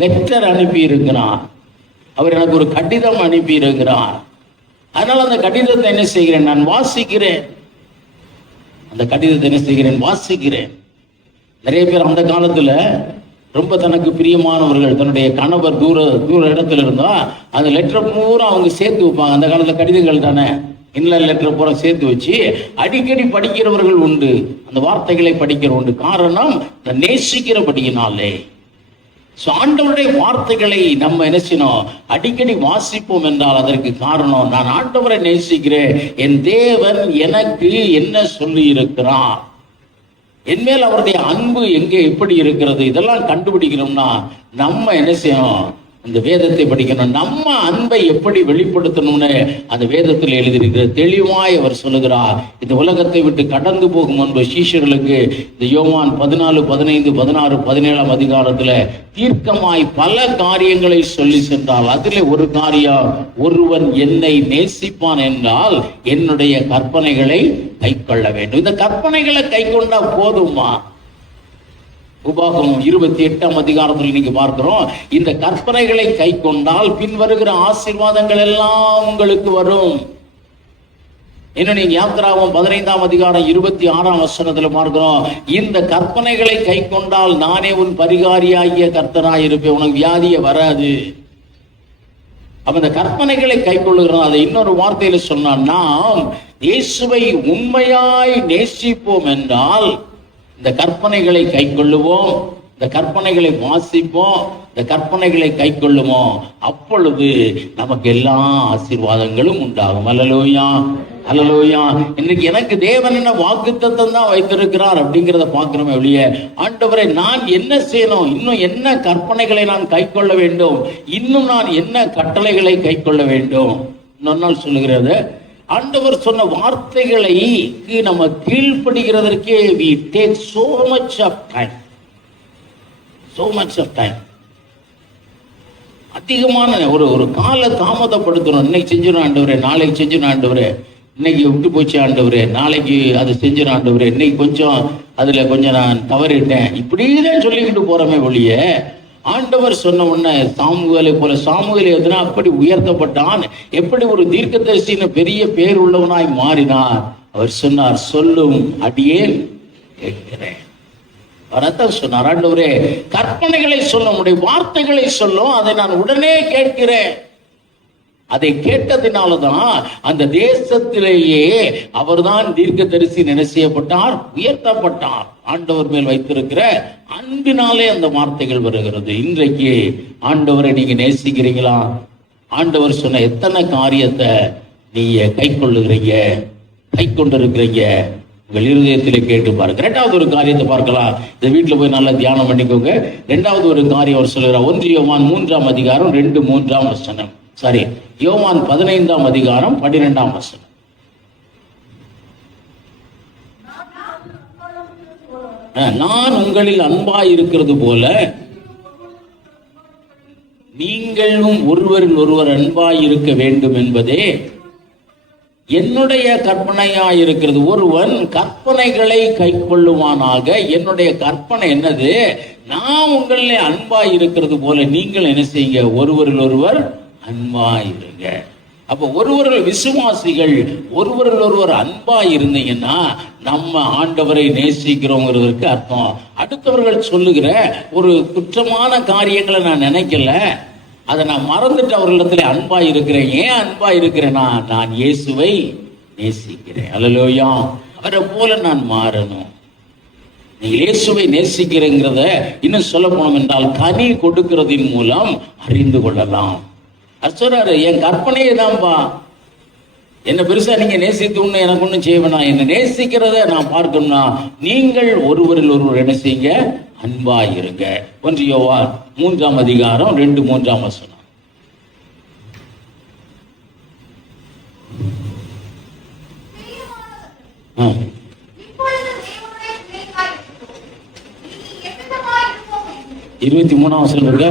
லெட்டர் அனுப்பி இருக்கிறார். அவர் எனக்கு ஒரு கடிதம் அனுப்பி இருக்கிறார். அதனால அந்த கடிதத்தை என்ன செய்கிறேன்? நான் வாசிக்கிறேன். அந்த கடிதத்தை என்ன செய்கிறேன்? வாசிக்கிறேன். நிறைய பேர் அந்த காலத்துல ரொம்ப தனக்கு பிரியமானவர்கள், தன்னுடைய கணவர் தூர இடத்துல இருந்தா அந்த லெட்டர் பூரா அவங்க சேர்த்து வைப்பாங்க. அந்த காலத்துல கடிதங்கள் தானே, இன்லைன் லெட்டர் பூரா சேர்த்து வச்சு அடிக்கடி படிக்கிறவர்கள் உண்டு. அந்த வார்த்தைகளை படிக்கிற உண்டு. காரணம், நேசிக்கிறபடியினாலே. ஆண்டவருடைய வார்த்தைகளை நம்ம என்ன செய்யணும்? அடிக்கடி வாசிப்போம் என்றால் அதற்கு காரணம், நான் ஆண்டவரை நேசிக்கிறேன், என் தேவன் எனக்கு என்ன சொல்லி இருக்கிறார், என்மேல் அவருடைய அன்பு எங்கே எப்படி இருக்கிறது, இதெல்லாம் கண்டுபிடிக்கணும்னா நம்ம என்ன செய்யணும்? இந்த வேதத்தை படிக்கணும். நம்ம அன்பை எப்படி வெளிப்படுத்தணும்னு அந்த வேதத்தில் எழுதியிருக்கிறது. தெளிவாய் அவர் சொல்லுகிறார். இந்த உலகத்தை விட்டு கடந்து போகும் முன்பு சீஷர்களுக்கு இந்த யோவான் 14, 15, 16, 17 அதிகாரத்துல தீர்க்கமாய் பல காரியங்களை சொல்லி சென்றால் அதிலே ஒரு காரியம், ஒருவன் என்னை நேசிப்பான் என்றால் என்னுடைய கற்பனைகளை கை கொள்ள வேண்டும். இந்த கற்பனைகளை கை கொண்டா போதுமா? உபாகமம் 28 அதிகாரத்தில் நீங்க பார்க்கிறோம், இந்த கற்பனைகளை கை கொண்டால் பின் வருகிற ஆசீர்வாதங்கள் எல்லாம் உங்களுக்கு வரும். என்ன, நீங்க யாத்திராகமம் 15 அதிகாரம் 26 வசனத்துல பார்க்கிறோம், இந்த கற்பனைகளை கை கொண்டால் நானே உன் பரிகாரியாகிய கர்த்தராய் இருப்பேன், உனக்கு வியாதியே வராது. அப்ப இந்த கற்பனைகளை கை கொள்ளுகிறோம். அதை இன்னொரு வார்த்தையில சொன்னா, நாம் இயேசுவை உண்மையாய் நேசிப்போம் என்றால் இந்த கற்பனைகளை கை கொள்ளுவோம், இந்த கற்பனைகளை வாசிப்போம், இந்த கற்பனைகளை கை கொள்ளுவோம். அப்பொழுது நமக்கு எல்லா ஆசீர்வாதங்களும் உண்டாகும். அல்லேலூயா, அல்லேலூயா. இன்னைக்கு எனக்கு தேவன் என்ன வாக்குத்தத்தம் தான் வைத்திருக்கிறார் அப்படிங்கிறத பார்க்கிறோமே ஒழிய, ஆண்டவரை நான் என்ன செய்யணும், இன்னும் என்ன கற்பனைகளை நான் கை கொள்ள வேண்டும், இன்னும் நான் என்ன கட்டளைகளை கை கொள்ள வேண்டும். இன்னொரு நாள் சொல்லுகிறது, ஆண்டவர் சொன்ன வார்த்தைகளை நம்ம கீழ்ப்படுகிறதற்கே we take so much of time. அதிகமான ஒரு கால தாமதப்படுத்தணும். இன்னைக்கு செஞ்சிடும் ஆண்டவரே, நாளைக்கு செஞ்சிடும் ஆண்டவரே, இன்னைக்கு விட்டு போச்சு ஆண்டவரே, நாளைக்கு அதை செஞ்சிடும் ஆண்டவரே, இன்னைக்கு கொஞ்சம் அதுல கொஞ்சம் நான் தவறிட்டேன், இப்படிதான் சொல்லிக்கிட்டு போறமே ஒழிய, ஆண்டவர் சொன்ன உடனே சாமுவேலை போல, சாமுவேல் எதுனா அப்படி உயர்த்தப்பட்டான், எப்படி ஒரு தீர்க்கதரிசின்னு பெரிய பேர் உள்ளவனாய் மாறினார். அவர் சொன்னார், சொல்லும் அடியேன் கேட்கிறேன். வரத்தான் சொன்னார், ஆண்டவரே கற்பனைகளை சொல்ல முடியும், வார்த்தைகளை சொல்லும், அதை நான் உடனே கேட்கிறேன். அதை கேட்டதினாலதான் அந்த தேசத்திலேயே அவர்தான் தீர்க்கதரிசி என்ன செய்யப்பட்டார்? உயர்த்தப்பட்டார். ஆண்டவர் மேல் வைத்திருக்கிற அன்பினாலே அந்த வார்த்தைகள் வருகிறது. இன்றைக்கு ஆண்டவரை நீங்க நேசிக்கிறீங்களா? ஆண்டவர் சொன்ன எத்தனை காரியத்தை நீங்க கை கொள்ளுகிறீங்க, கை கொண்டிருக்கிறீங்க? உங்கள் இருதயத்திலே கேட்டு பாருங்க. இரண்டாவது ஒரு காரியத்தை பார்க்கலாம். இந்த வீட்டில் போய் நல்லா தியானம் பண்ணிக்கோங்க. இரண்டாவது ஒரு காரியம் அவர் சொல்லுகிறார். 1 யோவான் 3 அதிகாரம் 2, 3 வசனம். சாரி, யோவான் 15 அதிகாரம் 12 வசனம். நான் உங்களில் அன்பாய் இருக்கிறது போல நீங்களும் ஒருவரில் ஒருவர் அன்பாய் இருக்க வேண்டும் என்பதே என்னுடைய கற்பனையாய் இருக்கிறது. ஒருவன் கற்பனைகளை கை கொள்ளுவானாக. என்னுடைய கற்பனை என்னது? நான் உங்களிலே அன்பாய் இருக்கிறது போல நீங்கள் என்ன செய்யுங்க? ஒருவரில் ஒருவர் அன்பாய் இருங்க. அப்ப ஒருவர்கள் விசுவாசிகள் ஒருவரில் ஒருவர் அன்பாய் இருந்தீங்கன்னா நம்ம ஆண்டவரை நேசிக்கிறோங்கிறதுக்கு அர்த்தம். அடுத்தவர்கள் சொல்லுகிற ஒரு குற்றமான காரியங்களை நான் நினைக்கல, அதை நான் மறந்துட்டு அவர்களிடத்துல அன்பா இருக்கிறேன். ஏன் அன்பா இருக்கிறேன்னா நான் இயேசுவை நேசிக்கிறேன். அல்லேலூயா. அவரை போல நான் மாறணும். நீங்கள் இயேசுவை நேசிக்கிறேங்கிறத இன்னும் சொல்ல போனோம் என்றால் கனி கொடுக்கிறதின் மூலம் அறிந்து கொள்ளலாம். அது சொல்றாரு, என் கற்பனையே தான்பா, என்ன பெருசா நீங்க நேசித்து ஒண்ணு எனக்கு ஒண்ணும் செய்ய வேணாம், என்ன நேசிக்கிறத நான் பார்க்கணும்னா நீங்கள் ஒருவரில் ஒருவர் என்ன செய்யுங்க, அன்பா இருங்க. 1 யோவான் 3ஆம் அதிகாரம் 2-3ஆம் வசனம். இருபத்தி 3ஆம் வசனம் இருக்க.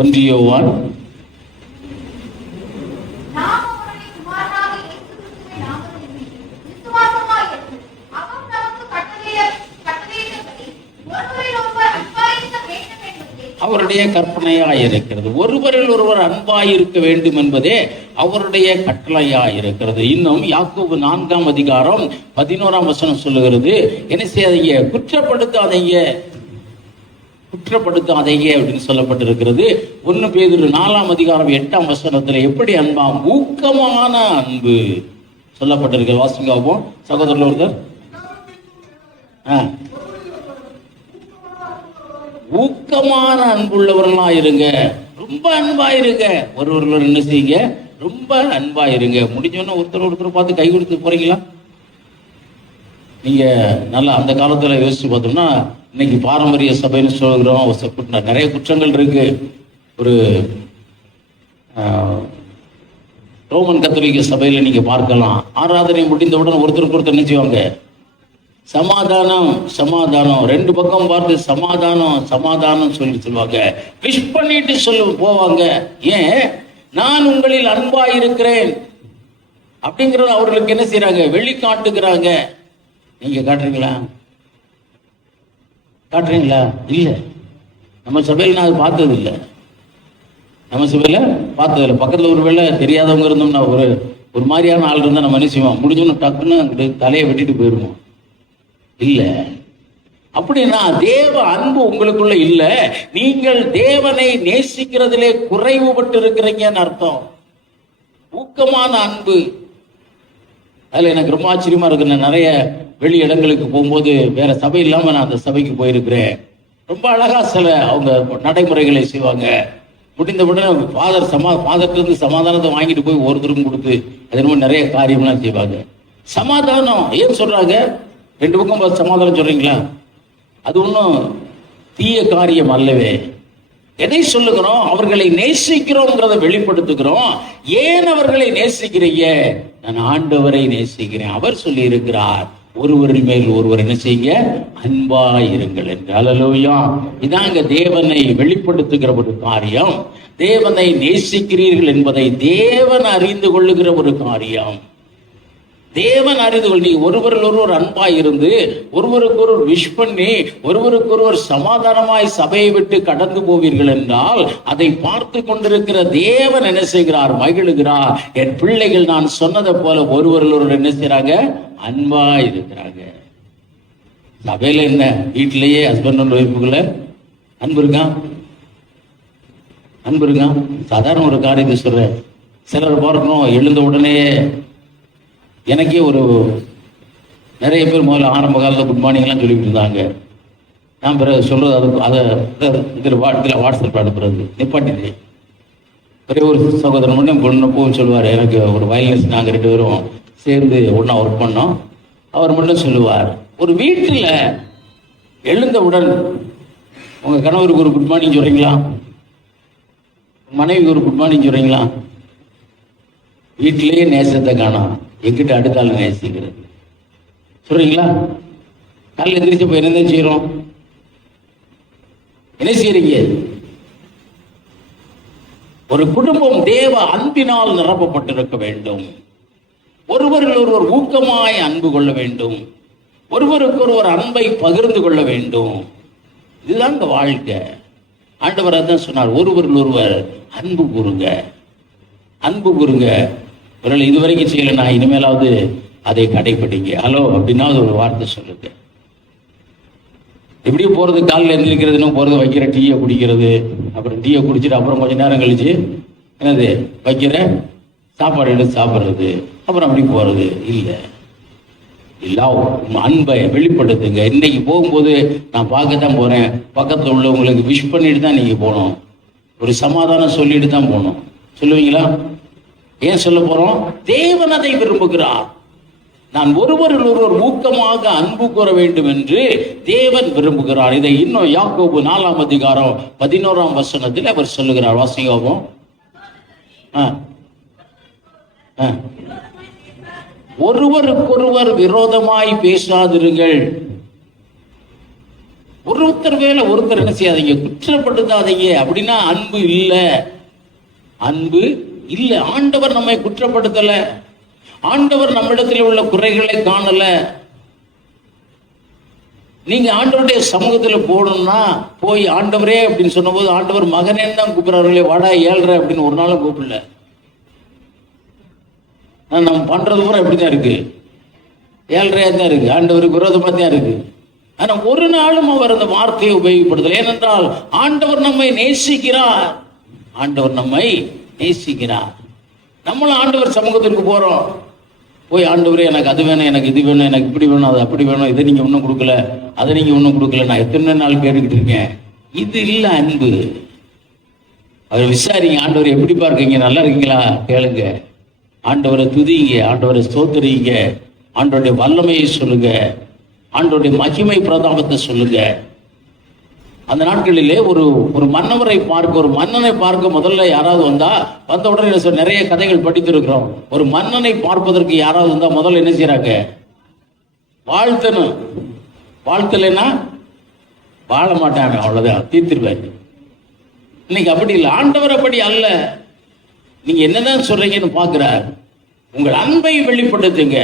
ஒன்றியோவான் அவருடைய கற்பனையாய் இருக்கிறது. ஒருவரில் ஒருவர் அன்பாய் இருக்க வேண்டும் என்பதே அவருடைய கட்டளையாய் இருக்கிறது. இன்னும் யாக்கோபு 4ஆம் அதிகாரம் 11ஆம் வசனம் சொல்லுகிறது, என்ன செய்யாதீங்க, குற்றப்படுத்தாதீங்க அப்படின்னு சொல்லப்பட்டிருக்கிறது. 1 பேதுரு 4ஆம் அதிகாரம் 8ஆம் வசனத்துல எப்படி அன்பாம், ஊக்கமான அன்பு சொல்லப்பட்டிருக்கிறது. வாசிங்காவும் சகோதரர் ஒருத்தர் ஊக்கமான அன்புள்ளவர்களா இருங்க, ரொம்ப அன்பா இருங்க. ஒருவர் என்ன செய்யுங்க, ரொம்ப அன்பா இருங்க. முடிஞ்சோன்னா ஒருத்தர் பார்த்து கை கொடுத்து போறீங்களா? நீங்க நல்லா அந்த காலத்துல யோசிச்சு பார்த்தோம்னா, இன்னைக்கு பாரம்பரிய சபைன்னு சொல்கிறோம், நிறைய குற்றங்கள் இருக்கு. ஒரு ரோமன் கத்தோலிக்க சபையில நீங்க பார்க்கலாம், ஆராதனை முடிந்தவுடன் ஒருத்தருக்கு என்ன செய்வாங்க, சமாதானம் சமாதானம், 2 பக்கம் பார்த்து சமாதானம் சொல்லுவாங்க, விஷ் பண்ணிட்டு போவாங்க. ஏன்? நான் உங்களில் அன்பா இருக்கிறேன் அப்படிங்கறது அவர்களுக்கு என்ன செய்யறாங்க, வெளிக்காட்டுகிறாங்க. நீங்க காட்டுறீங்களா? இல்ல. நம்ம சபையில் நான் பார்த்தது இல்லை. பக்கத்துல ஒரு வேளை தெரியாதவங்க இருந்தோம்னா, ஒரு மாதிரியான ஆள் இருந்தா நம்ம என்ன செய்வோம், முடிஞ்சோன்னு டக்குன்னு தலையை வெட்டிட்டு போயிருவோம். இல்ல. அப்படின்னா தேவ அன்பு உங்களுக்குள்ள இல்ல, நீங்கள் தேவனை நேசிக்கிறதிலே குறைவுபட்டு இருக்கிறீங்கன்னு அர்த்தம். ஊக்கமான அன்பு. அதுல எனக்கு ரொம்ப ஆச்சரியமா இருக்கு. நான் நிறைய வெளி இடங்களுக்கு போகும்போது வேற சபை இல்லாம நான் அந்த சபைக்கு போயிருக்கிறேன். ரொம்ப அழகா சில அவங்க நடைமுறைகளை செய்வாங்க. முடிந்தவுடனே ஃபாதர்கிட்ட சமாதானத்தை வாங்கிட்டு போய் ஒருத்தருக்கும் கொடுத்து அது நிறைய காரியம்லாம் செய்வாங்க. சமாதானம் ஏன் சொல்றாங்க? 2 பக்கம் சமாதானம் சொல்றீங்களா? அது ஒன்றும் தீய காரியம் அல்லவே. எதை சொல்லுகிறோம்? அவர்களை நேசிக்கிறோம்ங்கிறத வெளிப்படுத்துகிறோம். ஏன் அவர்களை நேசிக்கிறீங்க? நான் ஆண்டவரை நேசிக்கிறேன். அவர் சொல்லி இருக்கிறார், ஒருவரின் மேல் ஒருவர் என்ன செய்யுங்க, அன்பா இருங்கள் என்று. அல்லேலூயா. இதாங்க தேவனை வெளிப்படுத்துகிற ஒரு காரியம். தேவனை நேசிக்கிறீர்கள் என்பதை தேவன் அறிந்து கொள்ளுகிற ஒரு காரியம். தேவன் அறிந்து கொள். நீங்க ஒருவரில் ஒருவர் அன்பாய் இருந்து ஒருவருக்கு ஒருவர் விஷ் பண்ணி ஒருவருக்கு ஒருவர் சமாதானமாய் சபையை விட்டு கடந்து போவீர்கள் என்றால் அதை பார்த்து கொண்டிருக்கிற தேவன் என்ன செய்கிறார், மகிழுகிறார். என் பிள்ளைகள் நான் சொன்னதை போல ஒருவரில் ஒருவர் என்ன செய்யறாங்க, அன்பா இருக்கிறாங்க. சபையில என்ன, வீட்டிலேயே ஹஸ்பண்ட் அண்ட் ஒய்ஃபுக்குள்ள அன்பு இருக்கா? சாதாரண ஒரு காரியத்தை சொல்றேன். சிலர் பார்க்கணும், எழுந்த உடனே எனக்கே நிறைய பேர் முதல்ல ஆரம்ப காலத்தில் குட் மார்னிங்லாம் சொல்லிட்டு இருந்தாங்க. நான் பிறகு சொல்றது அதை இதில் வாட்ஸ்அப் அனுப்புறது நிப்பாட்டிட்டு, ஒரே ஒரு சகோதரன் மட்டும் பொண்ணு சொல்லுவார், எனக்கு ஒரு வயலன்ஸ், நாங்கள் 2 பேரும் சேர்ந்து ஒன்றா ஒர்க் பண்ணோம். அவர் மட்டும் சொல்லுவார், ஒரு வீட்டில் எழுந்தவுடன் உங்கள் கணவருக்கு ஒரு குட் மார்னிங் சொல்கிறீங்களா, மனைவிக்கு ஒரு குட் மார்னிங் சொல்கிறீங்களா? வீட்டிலேயே நேசத்தை காணோம், எங்கிட்ட அடுத்தால நேசிக்கிறது சொல்றீங்களா? காலையில் எந்திரிச்சு போய் என்ன செய்யறோம், என்ன செய்யறீங்க? ஒரு குடும்பம் தேவ அன்பினால் நிரப்பப்பட்டிருக்க வேண்டும். ஒருவரில் ஒருவர் ஊக்கமாய் அன்பு கொள்ள வேண்டும். ஒருவருக்கு ஒருவர் அன்பை பகிர்ந்து கொள்ள வேண்டும். இதுதான் இந்த வாழ்க்கை. ஆண்டவர் அதான் சொன்னார், ஒருவர் ஒருவர் அன்பு கூறுங்க, அன்பு கூறுங்க. இவர்கள் இதுவரைக்கும் செய்யலைன்னா இனிமேலாவது அதை கடைபிடிங்க. ஹலோ அப்படின்னா ஒரு வார்த்தை சொல்லுங்க. எப்படியும் போறது காலையில் எழுந்திருக்கிறதுன்னு போறது, வைக்கிற டீயை குடிக்கிறது, அப்புறம் டீயை குடிச்சிட்டு அப்புறம் கொஞ்ச நேரம் கழிச்சு என்னது வைக்கிற சாப்பாடு எடுத்து சாப்பிட்றது, அப்புறம் அப்படி போறது இல்லை. அன்பை வெளிப்படுத்துங்க. இன்னைக்கு போகும்போது நான் பார்க்கத்தான் போறேன், பக்கத்தில் உள்ளவங்களுக்கு விஷ் பண்ணிட்டு தான் நீங்க போகணும், ஒரு சமாதானம் சொல்லிட்டு தான் போகணும். சொல்லுவீங்களா? ஏன் சொல்ல போறோம்? தேவன் அதை விரும்புகிறார். நான் ஒருவரில் ஒருவர் ஊக்கமாக அன்பு கூற வேண்டும் என்று தேவன் விரும்புகிறார். இதை இன்னும் யாக்கோபு 4ஆம் அதிகாரம் 11ஆம் வசனத்தில் அவர் சொல்லுகிறார். வாசியோபம். ஒருவருக்கொருவர் விரோதமாய் பேசாதிருங்கள். ஒருத்தர் வேலை ஒருத்தர் என்ன செய்யாதீங்க, குற்றப்படுத்தாதீங்க. அப்படின்னா அன்பு இல்லை, அன்பு இல்லை. ஆண்டவர் நம்மை குற்றப்படுத்தல, ஆண்டவர் நம்மிடத்தில் உள்ள குறைகளை காணல. நீங்க ஆண்டவருடைய சமூகத்தில் போகணும்னா போய் ஆண்டவரே அப்படின்னு சொன்னபோது ஆண்டவர் மகனே தான் கூப்பிடுறார்களே, வாடா ஏழ்ற அப்படின்னு ஒரு நாளும் கூப்பிடல. நம்ம பண்றது பூரா எப்படிதான் இருக்கு, ஏழ்றையா தான் இருக்கு, ஆண்டவருக்கு விரோதமா தான் இருக்கு. ஆனா ஒரு நாளும் அவர் அந்த வார்த்தையை உபயோகப்படுத்தல. ஏனென்றால் ஆண்டவர் நம்மை நேசிக்கிறார், ஆண்டவர் நம்மை நேசிக்கிறார். நம்மளும் ஆண்டவர் சமூகத்திற்கு போறோம், போய் ஆண்டவரே எனக்கு அது வேணும், எனக்கு இது வேணும், எனக்கு இப்படி வேணும், அது அப்படி வேணும், இதை நீங்க ஒன்றும் கொடுக்கல, அதை நீங்க ஒன்றும் கொடுக்கல, நான் எத்தனை நாள் கேட்டுக்கிட்டு இருக்கேன். இது இல்லை அன்பு. அவர் விசாரிங்க, ஆண்டவர் எப்படி இருக்கீங்க, நல்லா இருக்கீங்களா கேளுங்க, ஆண்டவரை துதிங்க, ஆண்டவரை ஸ்தோத்திரிங்க, ஆண்டவருடைய வல்லமையை சொல்லுங்க, ஆண்டவருடைய மகிமை பிரதாபத்தை சொல்லுங்க. அந்த நாட்களிலே ஒரு மன்னவரை பார்க்க, ஒரு மன்னனை பார்க்க முதல்ல யாராவது வந்த உடனே நிறைய கதைகள் படித்திருக்கிறோம். ஒரு மன்னனை பார்ப்பதற்கு யாராவது வந்தா முதல்ல என்ன செய்யறாங்க, வாழ்த்தணும். வாழ்த்தலைன்னா வாழ மாட்டாங்க, அவ்வளவுதான், தீர்த்திருவாங்க. இன்னைக்கு அப்படி இல்லை, ஆண்டவர் அப்படி அல்ல. நீங்க என்னதான் சொல்றீங்கன்னு பாக்குறார். உங்கள் அன்பை வெளிப்படுத்துங்க.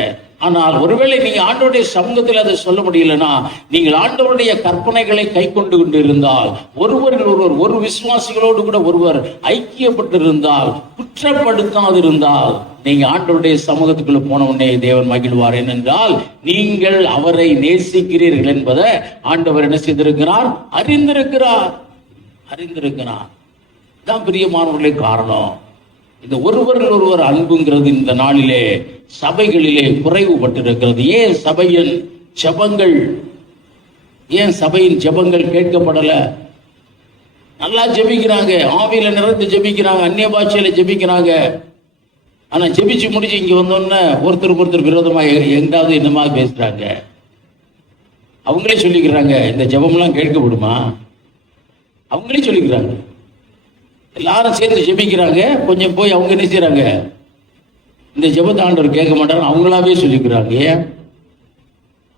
ஆனால் ஒருவேளை நீங்க ஆண்டவருடைய சமூகத்தில் அதை சொல்ல முடியலன்னா, நீங்கள் ஆண்டவருடைய கற்பனைகளை கை கொண்டு இருந்தால், ஒருவரில் ஒருவர், ஒரு விசுவாசிகளோடு கூட ஒருவர் ஐக்கியப்பட்டிருந்தால், குற்றப்படுத்தாதிருந்தால், நீங்க ஆண்டவருடைய சமூகத்துக்குள்ள போன உடனே தேவன் மகிழ்வார். ஏனென்றால் நீங்கள் அவரை நேசிக்கிறீர்கள் என்பதை ஆண்டவர் என்ன செய்திருக்கிறார், அறிந்திருக்கிறார். தான் பிரியமானவர்களே காரணம். இந்த ஒருவரில் ஒருவர் அன்புங்கிறது இந்த நாளிலே சபைகளிலே குறைவுபட்டிருக்கிறது. ஏன் சபையின் ஜெபங்கள் கேட்கப்படல? நல்லா ஜெபிக்கிறாங்க, ஆவியில நிறைந்து ஜெபிக்கிறாங்க, அந்நிய பாஷையில ஜெபிக்கிறாங்க. ஆனா ஜெபிச்சு முடிச்சு இங்க வந்தோன்னா ஒருத்தருக்கு ஒருத்தர் விரோதமா எங்காவது என்னமா பேசுறாங்க. அவங்களே சொல்லிக்கிறாங்க, இந்த ஜெபம்லாம் கேட்கப்படுமா? அவங்களே சொல்லிக்கிறாங்க. எல்லாரும் சேர்ந்து ஜெபிக்கிறாங்க, கொஞ்சம் போய் அவங்க என்ன செய்யறாங்க, இந்த ஜெபத்தை ஆண்டவர் கேட்க மாட்டாங்க, அவங்களாவே சொல்லிக்கிறாங்க. ஏன்?